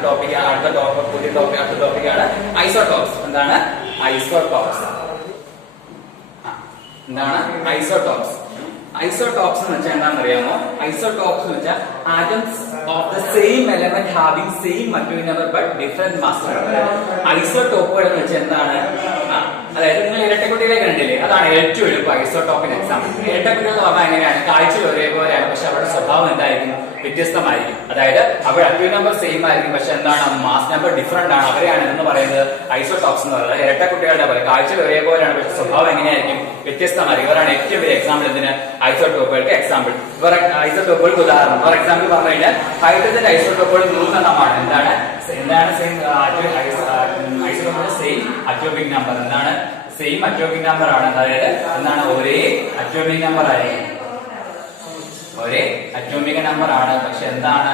ടോപ്പിക്കാണ് ഐസോടോപ്സ്. എന്താണ് ഐസോടോപ്സ്? എന്താണ് ഐസോടോപ്സ്? ഐസോടോപ്സ് എന്ന് വെച്ചാൽ എന്താണെന്ന് അറിയാമോ? ഐസോടോപ്സ് എന്ന് വെച്ചാൽ atoms of the same element having same atomic number but different mass. ഐസോടോപ്പുകൾ എന്ന് വെച്ചാൽ എന്താണ്? അതായത് നിങ്ങൾ ഇരട്ടക്കുട്ടികളെ കണ്ടില്ലേ? അതാണ് ഏറ്റവും എളുപ്പം ഐസോടോപ്പിന് എക്സാമ്പിൾ. ഇരട്ടക്കുട്ടികൾ എന്ന് പറഞ്ഞാൽ എങ്ങനെയാണ്? കാഴ്ചയിൽ ഒരേപോലെയാണ്, പക്ഷെ അവരുടെ സ്വഭാവം എന്തായിരിക്കും? വ്യത്യസ്തമായിരിക്കും. അതായത് അവരുടെ അറ്റോമിക് നമ്പർ സെയിം ആയിരിക്കും, പക്ഷെ എന്താണ്? മാസ് നമ്പർ ഡിഫറെന്റ് ആണ്. അവരെയാണ് എന്ന് പറയുന്നത് ഐസോടോപ്സ് എന്ന് പറയുന്നത്. ഇരട്ടക്കുട്ടികളുടെ പോലെ കാഴ്ചയിൽ ഒരേപോലെയാണ്, പക്ഷെ സ്വഭാവം എങ്ങനെയായിരിക്കും? വ്യത്യസ്തമായിരിക്കും. ഇവരാണ് ഏറ്റവും വലിയ എക്സാമ്പിൾ. ഇതിന് ഐസോടോപ്പുകൾക്ക് എക്സാമ്പിൾ. ഇവർ ഐസോടോപ്പുകൾക്ക് ഉദാഹരണം ഫോർ എക്സാമ്പിൾ പറഞ്ഞു കഴിഞ്ഞാൽ ഹൈഡ്രജന്റെ ഐസോടോപ്പുകൾ 3 എണ്ണമാണ്. എന്താണ് സെയിം ഐസോടോപ്പുകളുടെ സെയിം അറ്റോമിക് നമ്പർ? എന്താണ്? സെയിം അറ്റോമിക് നമ്പർ ആണ്. അതായത് എന്താണ്? ഒരേ അറ്റോമിക് നമ്പർ ആയിരിക്കും. ഒരേ അറ്റോമിക് നമ്പർ ആണ്, പക്ഷെ എന്താണ്?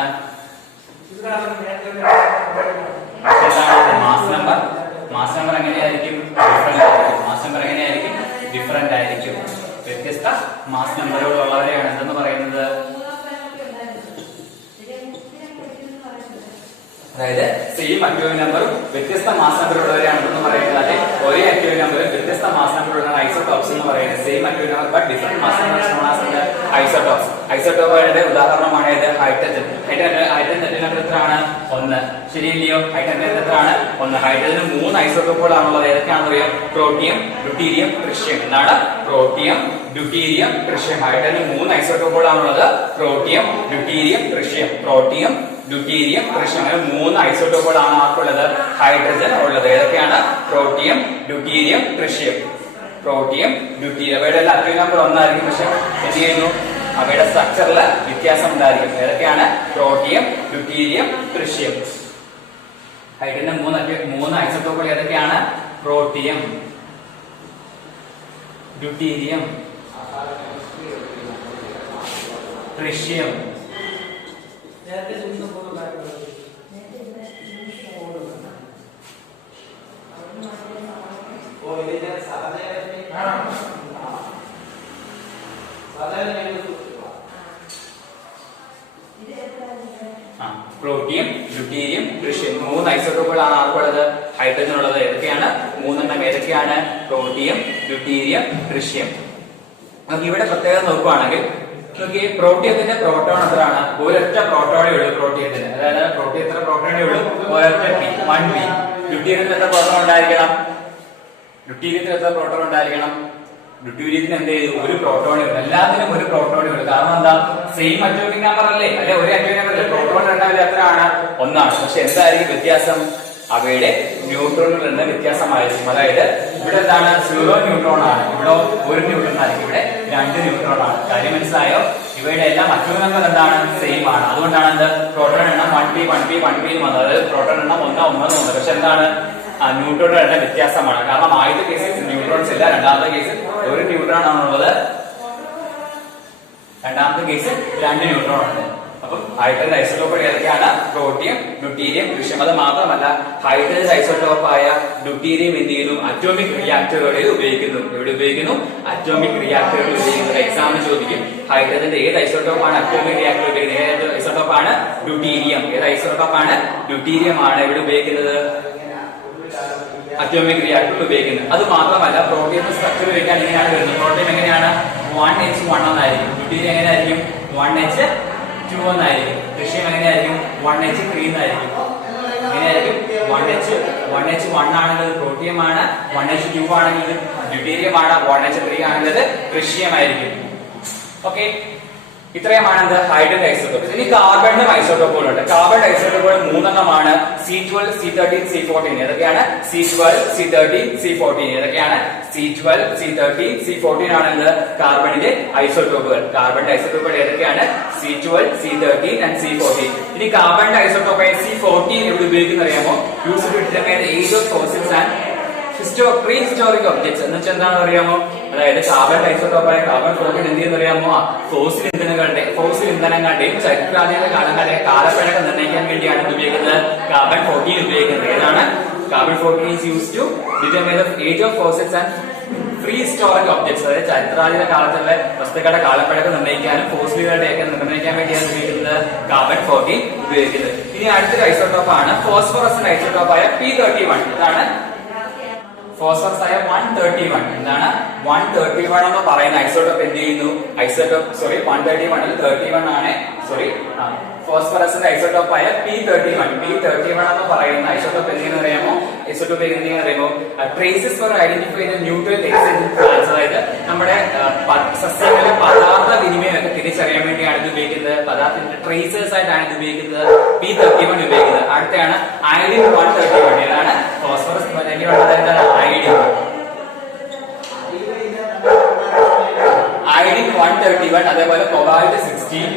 മാസ് നമ്പർ എങ്ങനെയായിരിക്കും? ഡിഫറെന്റ് ആയിരിക്കും. വ്യത്യസ്ത മാസ് നമ്പറുകൾ ഉള്ളവരെയാണ് എന്തെന്ന് പറയുന്നത്? അതായത് സെയിം അറ്റോമിക് നമ്പറും വ്യത്യസ്ത മാസ് നമ്പർ ഉള്ളവരെയാണെന്ന് പറയുന്നത്. അല്ലെ, ഒരേ അറ്റോമിക് നമ്പറും വ്യത്യസ്ത മാസ് നമ്പർ ഉള്ള ഐസോടോപ്സ് എന്ന് പറയുന്നത്. Same atomic number but different mass number isotopes. ഐസോടോപ്പുകളുടെ ഉദാഹരണമാണ് ഇത് ഹൈഡ്രജൻ. ഹൈഡ്രജൻ നമ്പർ എത്രയാണ്? 1. ശരിയല്ലയോ? ഹൈഡ്രജൻ എത്രയാണ്? 1. ഹൈഡ്രജന് 3 ഐസോടോപ്പുകളാണുള്ളത്. ഏതൊക്കെയാണെന്ന് അറിയാം? Protium, deuterium, tritium. എന്താണ്? Protium, deuterium, tritium. ഹൈഡ്രജന് 3 ഐസോടോപ്പുകളാണുള്ളത്. Protium, deuterium, tritium. Protium, deuterium, tritium. അങ്ങനെ 3 ഐസോടോപ്പുകളാണ് ആർക്കുള്ളത്? ഹൈഡ്രജൻ ഉള്ളത്. ഏതൊക്കെയാണ്? Protium, deuterium, tritium. Protium, deuterium. അവയുടെ എല്ലാം അറ്റോമിക് നമ്പർ 1 ആയിരിക്കും, പക്ഷെ എന്ത് ചെയ്യുന്നു? അവയുടെ സ്ട്രക്ചറിൽ വ്യത്യാസം ഉണ്ടായിരിക്കും. ഏതൊക്കെയാണ്? Protium, deuterium, tritium. ഹൈഡ്രജന്റെ 3 ഐസോടോപ്പുകൾ ഏതൊക്കെയാണ്? Protium, deuterium, tritium. Protium, deuterium, tritium. 3 ഐസോട്ടോപ്പുകളാണ് ആർക്കുള്ളത്? ഹൈഡ്രജൻ ഉള്ളത്. ഏതൊക്കെയാണ്? 3 ഏതൊക്കെയാണ്? Protium, deuterium, tritium. നമുക്ക് ഇവിടെ പ്രത്യേകത നോക്കുവാണെങ്കിൽ പ്രോട്ടിയത്തിന്റെ പ്രോട്ടോൺ എത്രയാണ്? ഒരൊറ്റ പ്രോട്ടോണേ ഉള്ളൂ പ്രോട്ടിയത്തിന്. അതായത് പ്രോട്ടിയം എത്ര പ്രോട്ടോണേ ഉള്ളൂ? ഒരൊറ്റ പി, 1 പി. ഡ്യൂട്ടീരിയത്തിന് എത്ര പ്രോട്ടോൺ ഉണ്ടായിരിക്കണം? ഡ്യൂട്ടീരിയത്തിന് എത്ര പ്രോട്ടോൺ ഉണ്ടായിരിക്കണം? ഡ്യൂട്ടീരിയത്തിന് എന്ത് ചെയ്തു? ഒരു പ്രോട്ടോണേ ഉള്ളൂ. എല്ലാത്തിനും ഒരു പ്രോട്ടോണേ ഉള്ളൂ. കാരണം എന്താ? സെയിം അറ്റോമിക് നമ്പർ അല്ലേ? അല്ലെ ഒരു അറ്റോമിക് നമ്പർ അല്ലേ? പ്രോട്ടോൺ രണ്ടാമത് എത്രയാണ്? 1 ആണ്. പക്ഷെ എന്തായിരിക്കും വ്യത്യാസം? അവയുടെ ന്യൂട്രോണുകൾ എന്ന വ്യത്യാസമായിരിക്കും. അതായത് ഇവിടെ എന്താണ്? 0 ന്യൂട്രോൺ ആണ്. ഇവിടെ 1 ന്യൂട്രോൺ ആയിരിക്കും. ഇവിടെ 2 ന്യൂട്രോൺ ആണ്. കാര്യം മനസ്സിലായോ? ഇവയുടെ എല്ലാം അറ്റോമിക് നമ്പർ എന്താണ്? സെയിം ആണ്. അതുകൊണ്ടാണ് എന്ത്? പ്രോട്ടോൺ എണ്ണം 1p 1p 1p വന്നത്. അതായത് പ്രോട്ടോൺ എണ്ണം 1 1 1. പക്ഷെ എന്താണ്? ന്യൂട്രോണുകളുടെ എണ്ണം വ്യത്യാസമാണ്. കാരണം ആദ്യത്തെ കേസിൽ ന്യൂട്രോൺസ് ഇല്ല, രണ്ടാമത്തെ കേസിൽ 1 ന്യൂട്രോൺ ആണുള്ളത്, രണ്ടാമത്തെ കേസിൽ 2 ന്യൂട്രോൺ ഉണ്ട്. അപ്പം ഹൈഡ്രജൻ ഐസോട്ടോപ്പ് ഏതൊക്കെയാണ്? Protium, deuterium, tritium. അത് മാത്രമല്ല ഹൈഡ്രജൻ ഐസോട്ടോപ്പായ ഡ്യൂട്ടീരിയം എന്ത് ചെയ്യുന്നു? അറ്റോമിക് റിയാക്ടറുകളിൽ ഉപയോഗിക്കുന്നു. എവിടെ ഉപയോഗിക്കുന്നു? അറ്റോമിക് റിയാക്ടറുകളിൽ ഉപയോഗിക്കുന്നത്. എക്സാമിന് ചോദിക്കും ഹൈഡ്രജന്റെ ഏത് ഐസോട്ടോപ്പാണ് അറ്റോമിക് റിയാക്ടർ ഉപയോഗിക്കുന്നത്? ഏത് ഐസോട്ടോപ്പാണ്? ഡ്യൂട്ടീരിയം. ഏത് ഐസോട്ടോപ്പാണ്? ഡ്യൂട്ടീരിയം ആണ് ഇവിടെ ഉപയോഗിക്കുന്നത്, അറ്റോമിക് റിയാക്ടറിൽ ഉപയോഗിക്കുന്നത്. അത് മാത്രമല്ല പ്രോട്ടീൻ സ്ട്രക്ചർ വെക്കാൻ എങ്ങനെയാണ് വരുന്നത്? പ്രോട്ടീൻ എങ്ങനെയാണ്? 1H1 എന്നായിരിക്കും. ഡ്യൂട്ടീരിയം എങ്ങനെയായിരിക്കും? 1H2 എന്നായിരിക്കും. ട്രിഷ്യം എങ്ങനെയായിരിക്കും? 1H3 എന്നായിരിക്കും. എങ്ങനെയായിരിക്കും? 1H1 ആണെങ്കിൽ പ്രോട്ടിയം ആണ്, 1H2 ആണെങ്കിൽ ഡ്യൂട്ടീരിയം ആണ്, 1H3 ആണെങ്കിൽ ട്രിഷ്യമായിരിക്കും. ഓക്കെ, ഇത്രയുമാണ് എന്ത്? Hydrogen isotope. ഇനി കാർബണിനും ഐസോട്ടോപ്പുകളുണ്ട്. Carbon ഐസോട്ടോപ്പുകൾ 3 C12, C13, C14. ഏതൊക്കെയാണ്? C12, C13, C14. ഏതൊക്കെയാണ്? C12, C13, C14 ആണ് എന്ത്? കാർബണിന്റെ ഐസോട്ടോപ്പുകൾ. കാർബണിന്റെ ഐസോട്ടോപ്പുകൾ ഏതൊക്കെയാണ്? C12, C13 and C14. ഇനി കാർബണിന്റെ ഐസോട്ടോപ്പായ C14 എവിടെ ഉപയോഗിക്കുന്ന അറിയാമോ? Used to determine the age of fossils and prehistoric objects. എന്ന് വെച്ചാൽ എന്താണെന്ന് അറിയാമോ? അതായത് കാർബൺ ഐസോട്ടോപ്പായ കാർബൺ 14 എന്ത് ചെയ്യുന്ന അറിയാമോ? ഫോസിൽ ഇന്ധനങ്ങളുടെയും ചരിത്രാതീത കാലങ്ങളുടെ കാലപ്പഴക്കം നിർണ്ണയിക്കാൻ വേണ്ടിയാണ് ഉപയോഗിക്കുന്നത് കാർബൺ 14 ഉപയോഗിക്കുന്നത്. ഏതാണ്? Carbon 14 is used to determine the age of fossils and prehistoric objects. അതായത് ചരിത്രാതീത കാലത്തുള്ള വസ്തുക്കളുടെ കാലപ്പഴക്കം നിർണ്ണയിക്കാനും ഫോസിലുകളുടെ ഒക്കെ നിർണ്ണയിക്കാൻ വേണ്ടിയാണ് ഉപയോഗിക്കുന്നത് കാർബൺ 14 ഉപയോഗിക്കുന്നത്. ഇനി അടുത്തൊരു ഐസോട്ടോപ്പാണ് ഫോസ്ഫറസ് ഐസോട്ടോപ്പായ P31. ഇതാണ് ഫോസ്ഫറസ് ആയ 131. എന്താണ്? 131 എന്ന് പറയുന്ന ഐസോട്ടോപ്പ് എന്ത് ചെയ്യുന്നു? 131 ൽ 31 ആണ്. ഫോസ്ഫറസിന്റെ ഐസോട്ടോപ്പായ P31 എന്ന് പറയുന്ന ഐസോട്ടോപ്പ് എന്തെന്ന് അറിയാമോ? ഐസോട്ടോപ്പ് എന്തെന്ന് അറിയാമോ? Traces for identify the nutrient exchange in plants. അതായത് നമ്മുടെ സസ്യങ്ങളിലെ പദാർത്ഥ വിനിമയം ഒക്കെ തിരിച്ചറിയാൻ വേണ്ടിയാണ് ഇത് ഉപയോഗിക്കുന്നത്. പദാർത്ഥത്തിന്റെ ട്രേസസ് ആയിട്ടാണ് ഇത് ഉപയോഗിക്കുന്നത്. P31 ഉപയോഗിക്കുന്നത്. അടുത്താണ് അയഡിൻ 131. ഏതാണ്? Phosphorus iodine 131. അതേപോലെ കൊബാൾട്ട് 16.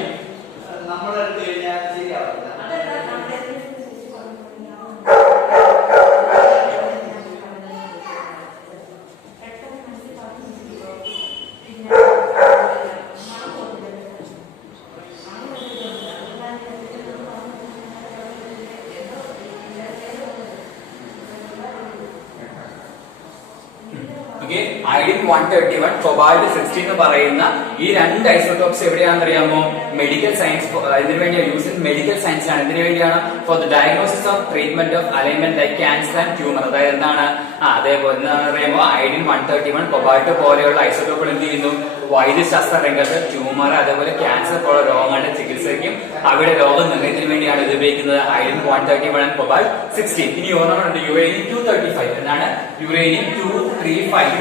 അയഡിൻ 131, കൊബാൾട്ട് 16 എന്ന് പറയുന്ന ഈ 2 ഐസോട്ടോപ്സ് എവിടെയാണെന്ന് അറിയാമോ? Medical science. ഇതിനു വേണ്ടിയാണ് യൂസ് ഇൻ മെഡിക്കൽ സയൻസിലാണ്. ഇതിനു വേണ്ടിയാണ് for the diagnosis of treatment of alignment like cancer and tumour. അതായത് എന്താണ്? അതേപോലെ എന്താണെന്ന് അറിയാമോ? അയഡിൻ 131, കൊബാൾട്ട് പോലെയുള്ള ഐസോട്ടോപ്പുകൾ എന്ത് ചെയ്യുന്നു? വൈദ്യശാസ്ത്ര രംഗത്ത് ട്യൂമർ അതേപോലെ ക്യാൻസർ പോലുള്ള രോഗങ്ങളുടെ ചികിത്സയ്ക്കും അവയുടെ രോഗനിർണയത്തിന് വേണ്ടിയാണ് ഇത് ഉപയോഗിക്കുന്നത്. Iodine 131 and cobalt 16. ഇനി ഓർമ്മയുണ്ട് യുറേനിയം 235. എന്താണ്? യുറേനിയം 235.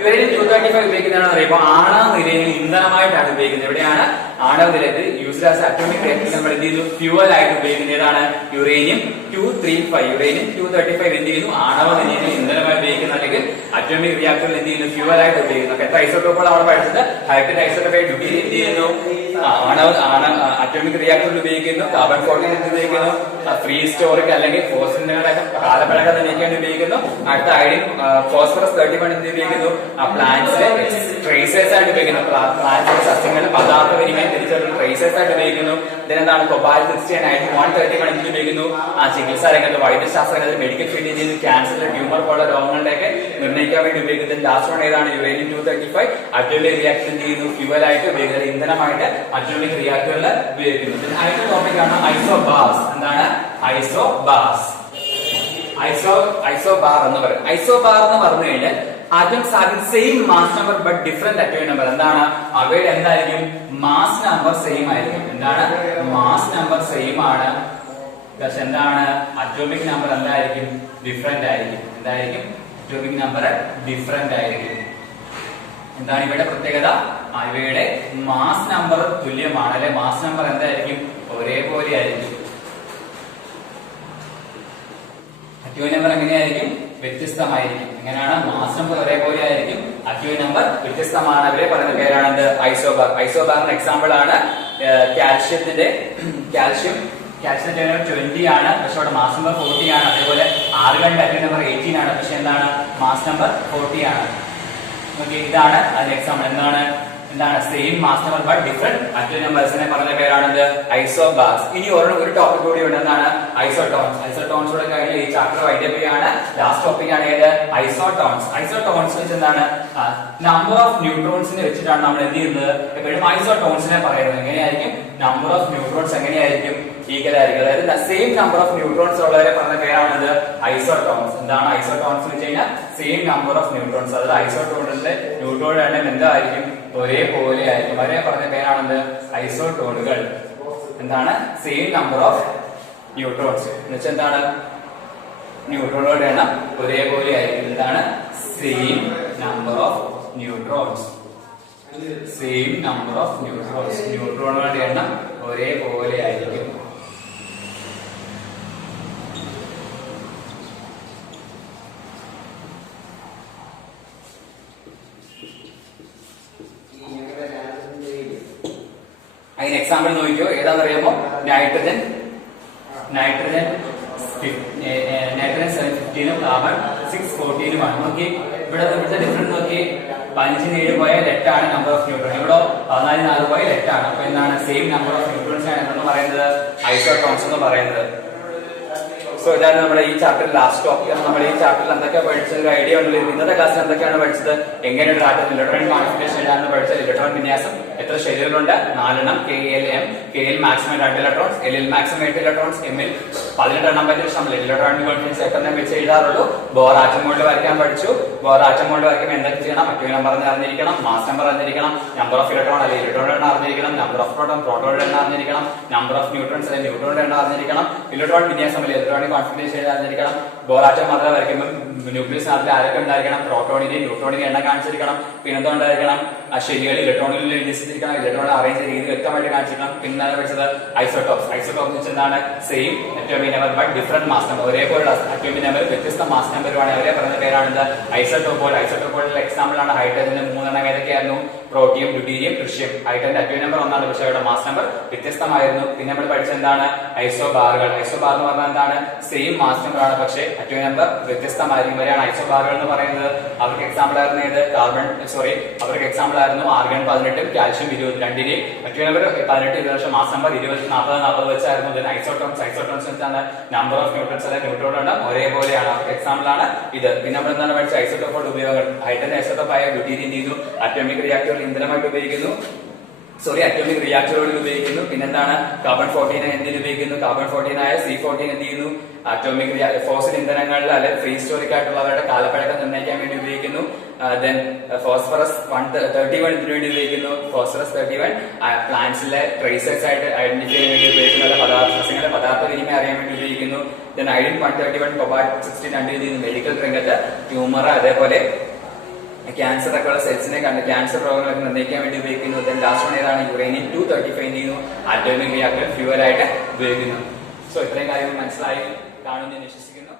യുറേനിയം 235 ഉപയോഗിക്കുന്നതാണ് അറിയുമ്പോൾ ആണവ നിലയിൽ ഇന്ധനമായിട്ടാണ് ഉപയോഗിക്കുന്നത്. എവിടെയാണ്? ആണവ നിലയത്തിൽ യൂസ്ഡ് ആസ് അറ്റോമിക് റിയാക്ടർ നമ്മൾ എന്ത് ചെയ്യുന്നു? ഫ്യൂവൽ ആയിട്ട് ഉപയോഗിക്കുന്നത്. ഏതാണ്? യുറേനിയം 235. യുറേനിയം 235 എന്ത് ചെയ്യുന്നു? ആണവ നിലയിൽ ഇന്ധനമായി ഉപയോഗിക്കുന്ന അല്ലെങ്കിൽ അറ്റോമിക് റിയാക്ടറിൽ എന്ത് ചെയ്യുന്നു? ഫ്യൂവൽ ആയിട്ട് ഉപയോഗിക്കുന്നു. എത്ര ഐസോട്ടോപ്പുകൾ അവിടെ പഠിച്ചത്? ഹൈഡ്രജൻ ഐസോട്ടോപ്പ് ഡ്യൂട്ടീരിയം എന്ത് ചെയ്യുന്നു? അറ്റോമിക് റിയാക്ടറിൽ ഉപയോഗിക്കുന്നു. കാർബൺ 14 എന്ത് ഉപയോഗിക്കുന്നു? ഫ്രീ ഹിസ്റ്റോറിക് അല്ലെങ്കിൽ ഫോസിലുകളുടെ കാലപ്പഴക്കം നിർണ്ണയിക്കാൻ ഉപയോഗിക്കുന്നു. അടുത്ത അയഡിൻ ഫോസ്ഫറസ് 31 എന്ത് ഉപയോഗിക്കുന്നു? പ്ലാന്റ്സിലെ ട്രേസേഴ്സ് ആയിട്ട് ഉപയോഗിക്കുന്നു. പ്ലാന്റ്സിലെ സസ്യങ്ങളുടെ പദാർത്ഥ വിനിമയം ഐൻ തിരിച്ചറിഞ്ഞ ട്രേസസ് ആയിട്ട് ഉപയോഗിക്കുന്നു. എന്താണ് കൊബാൾട്ട് 60 ആൻഡ് അയഡിൻ 131 എന്തിനു ഉപയോഗിക്കുന്നു? ചികിത്സാ രംഗത്ത്, വൈദ്യശാസ്ത്ര രംഗത്ത്, മെഡിക്കൽ ഫീൽഡിൽ ചെയ്യുന്നു, ക്യാൻസർ, ട്യൂമർ പോലുള്ള രോഗങ്ങളുടെയൊക്കെ നിർണ്ണയിക്കാൻ വേണ്ടി ഉപയോഗിക്കുന്നത്. ലാസ്റ്റ് വൺ ഏതാണ്? യുറേനിയം 235 അറ്റോമിക് റിയാക്ടർ എന്ത് ചെയ്യുന്നു? ഫ്യൂവൽ ആയിട്ട് ഉപയോഗിക്കുന്നത്, ഇന്ധനമായിട്ട് അറ്റോമിക് റിയാക്ടറിൽ ഉപയോഗിക്കുന്നു. അടുത്ത ടോപ്പിക് ആണ് ഐസോബാർസ്. എന്താണ് ഐസോബാർസ്? ഐസോബാർ എന്ന് പറയും. ഐസോബാർ എന്ന് പറഞ്ഞു കഴിഞ്ഞാൽ atoms having same mass number but different atomic number. എന്താണ് അവയുടെ എന്തായിരിക്കും? മാസ് നമ്പർ സെയിം ആയിരിക്കും. എന്താണ് മാസ് നമ്പർ സെയിം ആണ്, പക്ഷെ എന്താണ് അറ്റോമിക് നമ്പർ എന്തായിരിക്കും? ഡിഫറെന്റ് ആയിരിക്കും. എന്തായിരിക്കും? അറ്റോമിക് നമ്പർ ഡിഫറെന്റ് ആയിരിക്കും. എന്താണ് ഇവയുടെ പ്രത്യേകത? ഇവയുടെ മാസ് നമ്പർ തുല്യമാണ്, അല്ലെ മാസ് നമ്പർ എന്തായിരിക്കും? ഒരേപോലെ ആയിരിക്കും. അറ്റോമിക് നമ്പർ എങ്ങനെയായിരിക്കും? വ്യത്യസ്തമായിരിക്കും. എങ്ങനെയാണ്? മാസ് നമ്പർ ഒരേപോലെ ആയിരിക്കും, അറ്റോമിക് നമ്പർ വ്യത്യസ്തമാണ്. അവരെ പറയുന്ന പേരാണ് ഐസോബാർ. ഐസോബാറിന് എക്സാമ്പിൾ ആണ് കാൽഷ്യത്തിന്റെ 20 ആണ്, പക്ഷെ അവിടെ മാസ് നമ്പർ 40 ആണ്. അതേപോലെ ആർഗണിന്റെ അറ്റോമിക് നമ്പർ 18 ആണ്, പക്ഷെ എന്താണ് മാസ് നമ്പർ 40 ആണ്. ഓക്കെ, ഇതാണ് അതിന്റെ എക്സാമ്പിൾ. എന്താണ് same mass number but different atomic നമ്പേഴ്സിനെ പറഞ്ഞ പേരാണ് ഐസോബാർസ്. ഇനി ഒരു ടോപ്പിക് കൂടി ഉണ്ട്. എന്താണ്? ഐസോട്ടോൺസ്. ഐസോട്ടോൺസ് കൂടെ കഴിഞ്ഞ് ഈ ചാപ്റ്റർ വൈൻഡപ്പ് ചെയ്യാണ്. ലാസ്റ്റ് ടോപ്പിക് ആണ് ഏത്? ഐസോട്ടോൺസ്. ഐസോട്ടോൺസ് വെച്ച് എന്താണ്? നമ്പർ ഓഫ് ന്യൂട്രോൺസിനെ വെച്ചിട്ടാണ് നമ്മൾ എന്ത് ചെയ്യുന്നത്? എപ്പോഴും ഐസോട്ടോൺസിനെ പറയുന്നത്. എങ്ങനെയായിരിക്കും? നമ്പർ ഓഫ് ന്യൂട്രോൺസ് എങ്ങനെയായിരിക്കും? ഈക്വൽ ആയിരിക്കും. അതായത് സെയിം നമ്പർ ഓഫ് ന്യൂട്രോൺസ് ഉള്ളവരെ പറഞ്ഞ പേരാണത് ഐസോട്ടോൺസ്. എന്താണ് ഐസോട്ടോൺസ് എന്ന് വെച്ച് കഴിഞ്ഞാൽ സെയിം നമ്പർ ഓഫ് ന്യൂട്രോൺസ്. അതായത് ഐസോട്ടോണിന്റെ ന്യൂട്രോൺ എണ്ണം എന്തായിരിക്കും? ഒരേപോലെ ആയിരിക്കും. അവരെ പറഞ്ഞ പേരാണത് ഐസോട്ടോണുകൾ. എന്താണ്? സെയിം നമ്പർ ഓഫ് ന്യൂട്രോൺസ് എന്ന് വെച്ചാൽ എന്താണ്? ന്യൂട്രോണുകളുടെ എണ്ണം ഒരേപോലെ ആയിരിക്കും. എന്താണ്? Same number of neutrons. Same number of neutrons. ന്യൂട്രോണുകളുടെ എണ്ണം ഒരേപോലെ ആയിരിക്കും. അതിന് എക്സാമ്പിൾ നോക്കിയോ, ഏതാണെന്നറിയാമോ? നൈട്രജൻ 715 കാർബൺ 614 നോക്കി. ഇവിടുത്തെ ഡിഫറൻസ് നോക്കി. 15 പോയ ലെറ്റാണ് നമ്പർ ഓഫ് ന്യൂട്രോൺ. ഇവിടെ 14 പോയ ലെറ്റാണ്. അപ്പൊ എന്താണ്? സെയിം നമ്പർ ഓഫ് ന്യൂട്രോൺസ് ആണ് എന്ന് പറയുന്നത് ഐസോട്ടോൺസ് എന്ന് പറയുന്നത്. സോ ഇതാണ് നമ്മുടെ ഈ ചാപ്റ്റർ ലാസ്റ്റ് ടോപ്പിക്. നമ്മൾ ഈ ചാപ്റ്ററിൽ എന്തൊക്കെ പഠിച്ചത് ഒരു ഐഡിയ ഉണ്ടല്ലോ. ഇന്നത്തെ ക്ലാസ്സിൽ എന്തൊക്കെയാണ് പഠിച്ചത്? എങ്ങനെ ഒരു ആറ്റം ഇലക്ട്രോൺ കോൺഫിഗറേഷൻ എഴുതാമെന്ന് പഠിച്ചത്. ഇലക്ട്രോൺ വിന്യാസം, എത്ര ഷെല്ലുകളുണ്ട്? 4 KL maximum 2 electrons, LL maximum 8 electrons, ML 18 എണ്ണം പറ്റി നമ്മൾ ഇലക്ട്രോൺ കോൺഫിഡൻസ് എത്ര വെച്ച് എഴുതാറുള്ളൂ. ബോർ ആറ്റം മോഡിൽ വരയ്ക്കാൻ പഠിച്ചു. ബോർ ആറ്റം മോഡിൽ വരയ്ക്കുമ്പോൾ എന്തൊക്കെ ചെയ്യണം? അറ്റോമിക് നമ്പർ അറിഞ്ഞിരിക്കണം, മാസ് നമ്പർ അറിഞ്ഞിരിക്കണം, നമ്പർ ഓഫ് ഇലക്ട്രോൺ അല്ലെങ്കിൽ ഇലക്ട്രോൺ എണ്ണം അറിഞ്ഞിരിക്കണം, നമ്പർ ഓഫ് പ്രോട്ടോൺ എണ്ണം അറിഞ്ഞിരിക്കണം, നമ്പർ ഓഫ് ന്യൂട്രോൺസ് അല്ലെങ്കിൽ ന്യൂട്രോൺ എണ്ണം അറിഞ്ഞിരിക്കണം, ഇലക്ട്രോൺ വിന്യാസം അല്ലെങ്കിൽ ഇലക്ട്രോണിക് കോൺഫിഗറേഷൻ അറിഞ്ഞിരിക്കണം. ബോർ ആറ്റം മാത്രം വരയ്ക്കുമ്പോൾ ന്യൂക്ലിയസിനകത്ത് ആരൊക്കെ ഉണ്ടായിരിക്കണം? പ്രോട്ടോണിന്റെയും ന്യൂട്രോണിന്റെയും എണ്ണം കാണിച്ചിരിക്കണം. പിന്നെ എന്തുകൊണ്ടായിരിക്കണം? ശരികൾ ഇലക്ട്രോണിൽ വിന്യസിച്ചിരിക്കണം. ഇലക്ട്രോൺ അറേഞ്ച് രീതി വ്യക്തമായിട്ട് കാണിച്ചിരിക്കണം. പിന്നെ പഠിച്ചത് ഐസോട്ടോപ്സ്. ഐസോട്ടോപ്സ് എന്ന് വെച്ചാൽ എന്താണ്? Same atomic number but different mass number. ഒരേപോലുള്ള അറ്റോമിക് നമ്പർ വ്യത്യസ്ത മാസ് നമ്പറുമാണ്. അവരെ പറയുന്ന പേരാണ് ഐസോട്ടോപ്പുകൾ. ഐസോട്ടോപ്പുകളുടെ എക്സാമ്പിൾ ആണ് ഹൈഡ്രജന്റെ 3 എണ്ണം ഏതൊക്കെയായിരുന്നു? Protium, deuterium, tritium. ഹൈഡ്രജന്റെ അറ്റോമിക് നമ്പർ ഒന്നാണ്, പക്ഷേ അവരുടെ മാസ് നമ്പർ വ്യത്യസ്തമായിരുന്നു. പിന്നെ നമ്മൾ പഠിച്ചത് എന്താണ്? ഐസോബാറുകൾ. ഐസോബാർ എന്ന് പറഞ്ഞാൽ എന്താണ്? സെയിം മാസ് നമ്പർ ആണ്, പക്ഷേ അറ്റോമിക് നമ്പർ വ്യത്യസ്തമായിരിക്കും. ഇവരെയാണ് ഐസോബാറുകൾ എന്ന് പറയുന്നത്. അവർക്ക് എക്സാമ്പിൾ ആയിരുന്നു അവർക്ക് എക്സാമ്പിൾ ആയിരുന്നു ആർഗൺ 18, കാൽഷ്യം 20. രണ്ടിന്റെയും അറ്റോമിക് നമ്പർ 18, 20, മാസ് നമ്പർ 20, 40, 40 വെച്ചായിരുന്നു. ഐസോട്ടോൺസ് വെച്ചാണ് നമ്പർ ഓഫ് ന്യൂട്രോൺസ് അല്ലെങ്കിൽ ന്യൂട്രോൺ എണ്ണം ഒരേപോലെയാണ്. അവർക്ക് എക്സാമ്പിൾ ആണ് ഇത്. പിന്നെ നമ്മൾ എന്താണ് പഠിച്ചത്? ഐസോട്ടോപ്പുകളുടെ ഉപയോഗങ്ങൾ. ഹൈഡ്രജൻ ഐസോട്ടോപ്പായ ഡ്യൂട്ടീരിയം ചെയ്തു അറ്റോമിക് റിയാക്ടറുകൾ ഇന്ധനമായിട്ട് ഉപയോഗിക്കുന്നു. അറ്റോമിക് റിയാക്ടറുകളിൽ ഉപയോഗിക്കുന്നു. പിന്നെന്താണ്? കാർബൺ 14 എന്തിന് ഉപയോഗിക്കുന്നു? കാർബൺ 14 ആയ C14 എന്ത് ചെയ്യുന്നു? അറ്റോമിക് ഫോസിൽ ഇന്ധനങ്ങളിൽ അല്ലെങ്കിൽ ഫ്രീ സ്റ്റോറിക് ആയിട്ടുള്ളവരുടെ കാലപ്പഴക്കം നിർണ്ണയിക്കാൻ വേണ്ടി ഉപയോഗിക്കുന്നു. ദെൻ ഫോസ്ഫറസ് 31 ഇതിനു വേണ്ടി ഉപയോഗിക്കുന്നു. ഫോസ്ഫറസ് 31 പ്ലാന്റ്സിലെ ട്രേസസ് ആയിട്ട് ഐഡന്റിഫൈ ചെയ്യാൻ വേണ്ടി ഉപയോഗിക്കുന്നു. സസ്യങ്ങളുടെ പദാർത്ഥ വിനിമയം അറിയാൻ വേണ്ടി ഉപയോഗിക്കുന്നു. ദെൻ അയഡിൻ 131, കൊബാൾട്ട് 16 മെഡിക്കൽ രംഗത്ത് ട്യൂമർ അതേപോലെ ക്യാൻസർ ഒക്കെ ഉള്ള സെൽസിനെ കണ്ട് ക്യാൻസർ രോഗങ്ങളൊക്കെ നിർണ്ണയിക്കാൻ വേണ്ടി ഉപയോഗിക്കുന്നു. ദെൻ ലാസ്റ്റ് വൺ ഏതാണ്? യുറേനിയം 235 അറ്റോമിക് റിയാക്ടർ ഫ്യൂവൽ ആയിട്ട് ഉപയോഗിക്കുന്നു. സോ ഇത്രയും കാര്യങ്ങൾ മനസ്സിലായി കാണുമെന്ന് വിശ്വസിക്കുന്നു.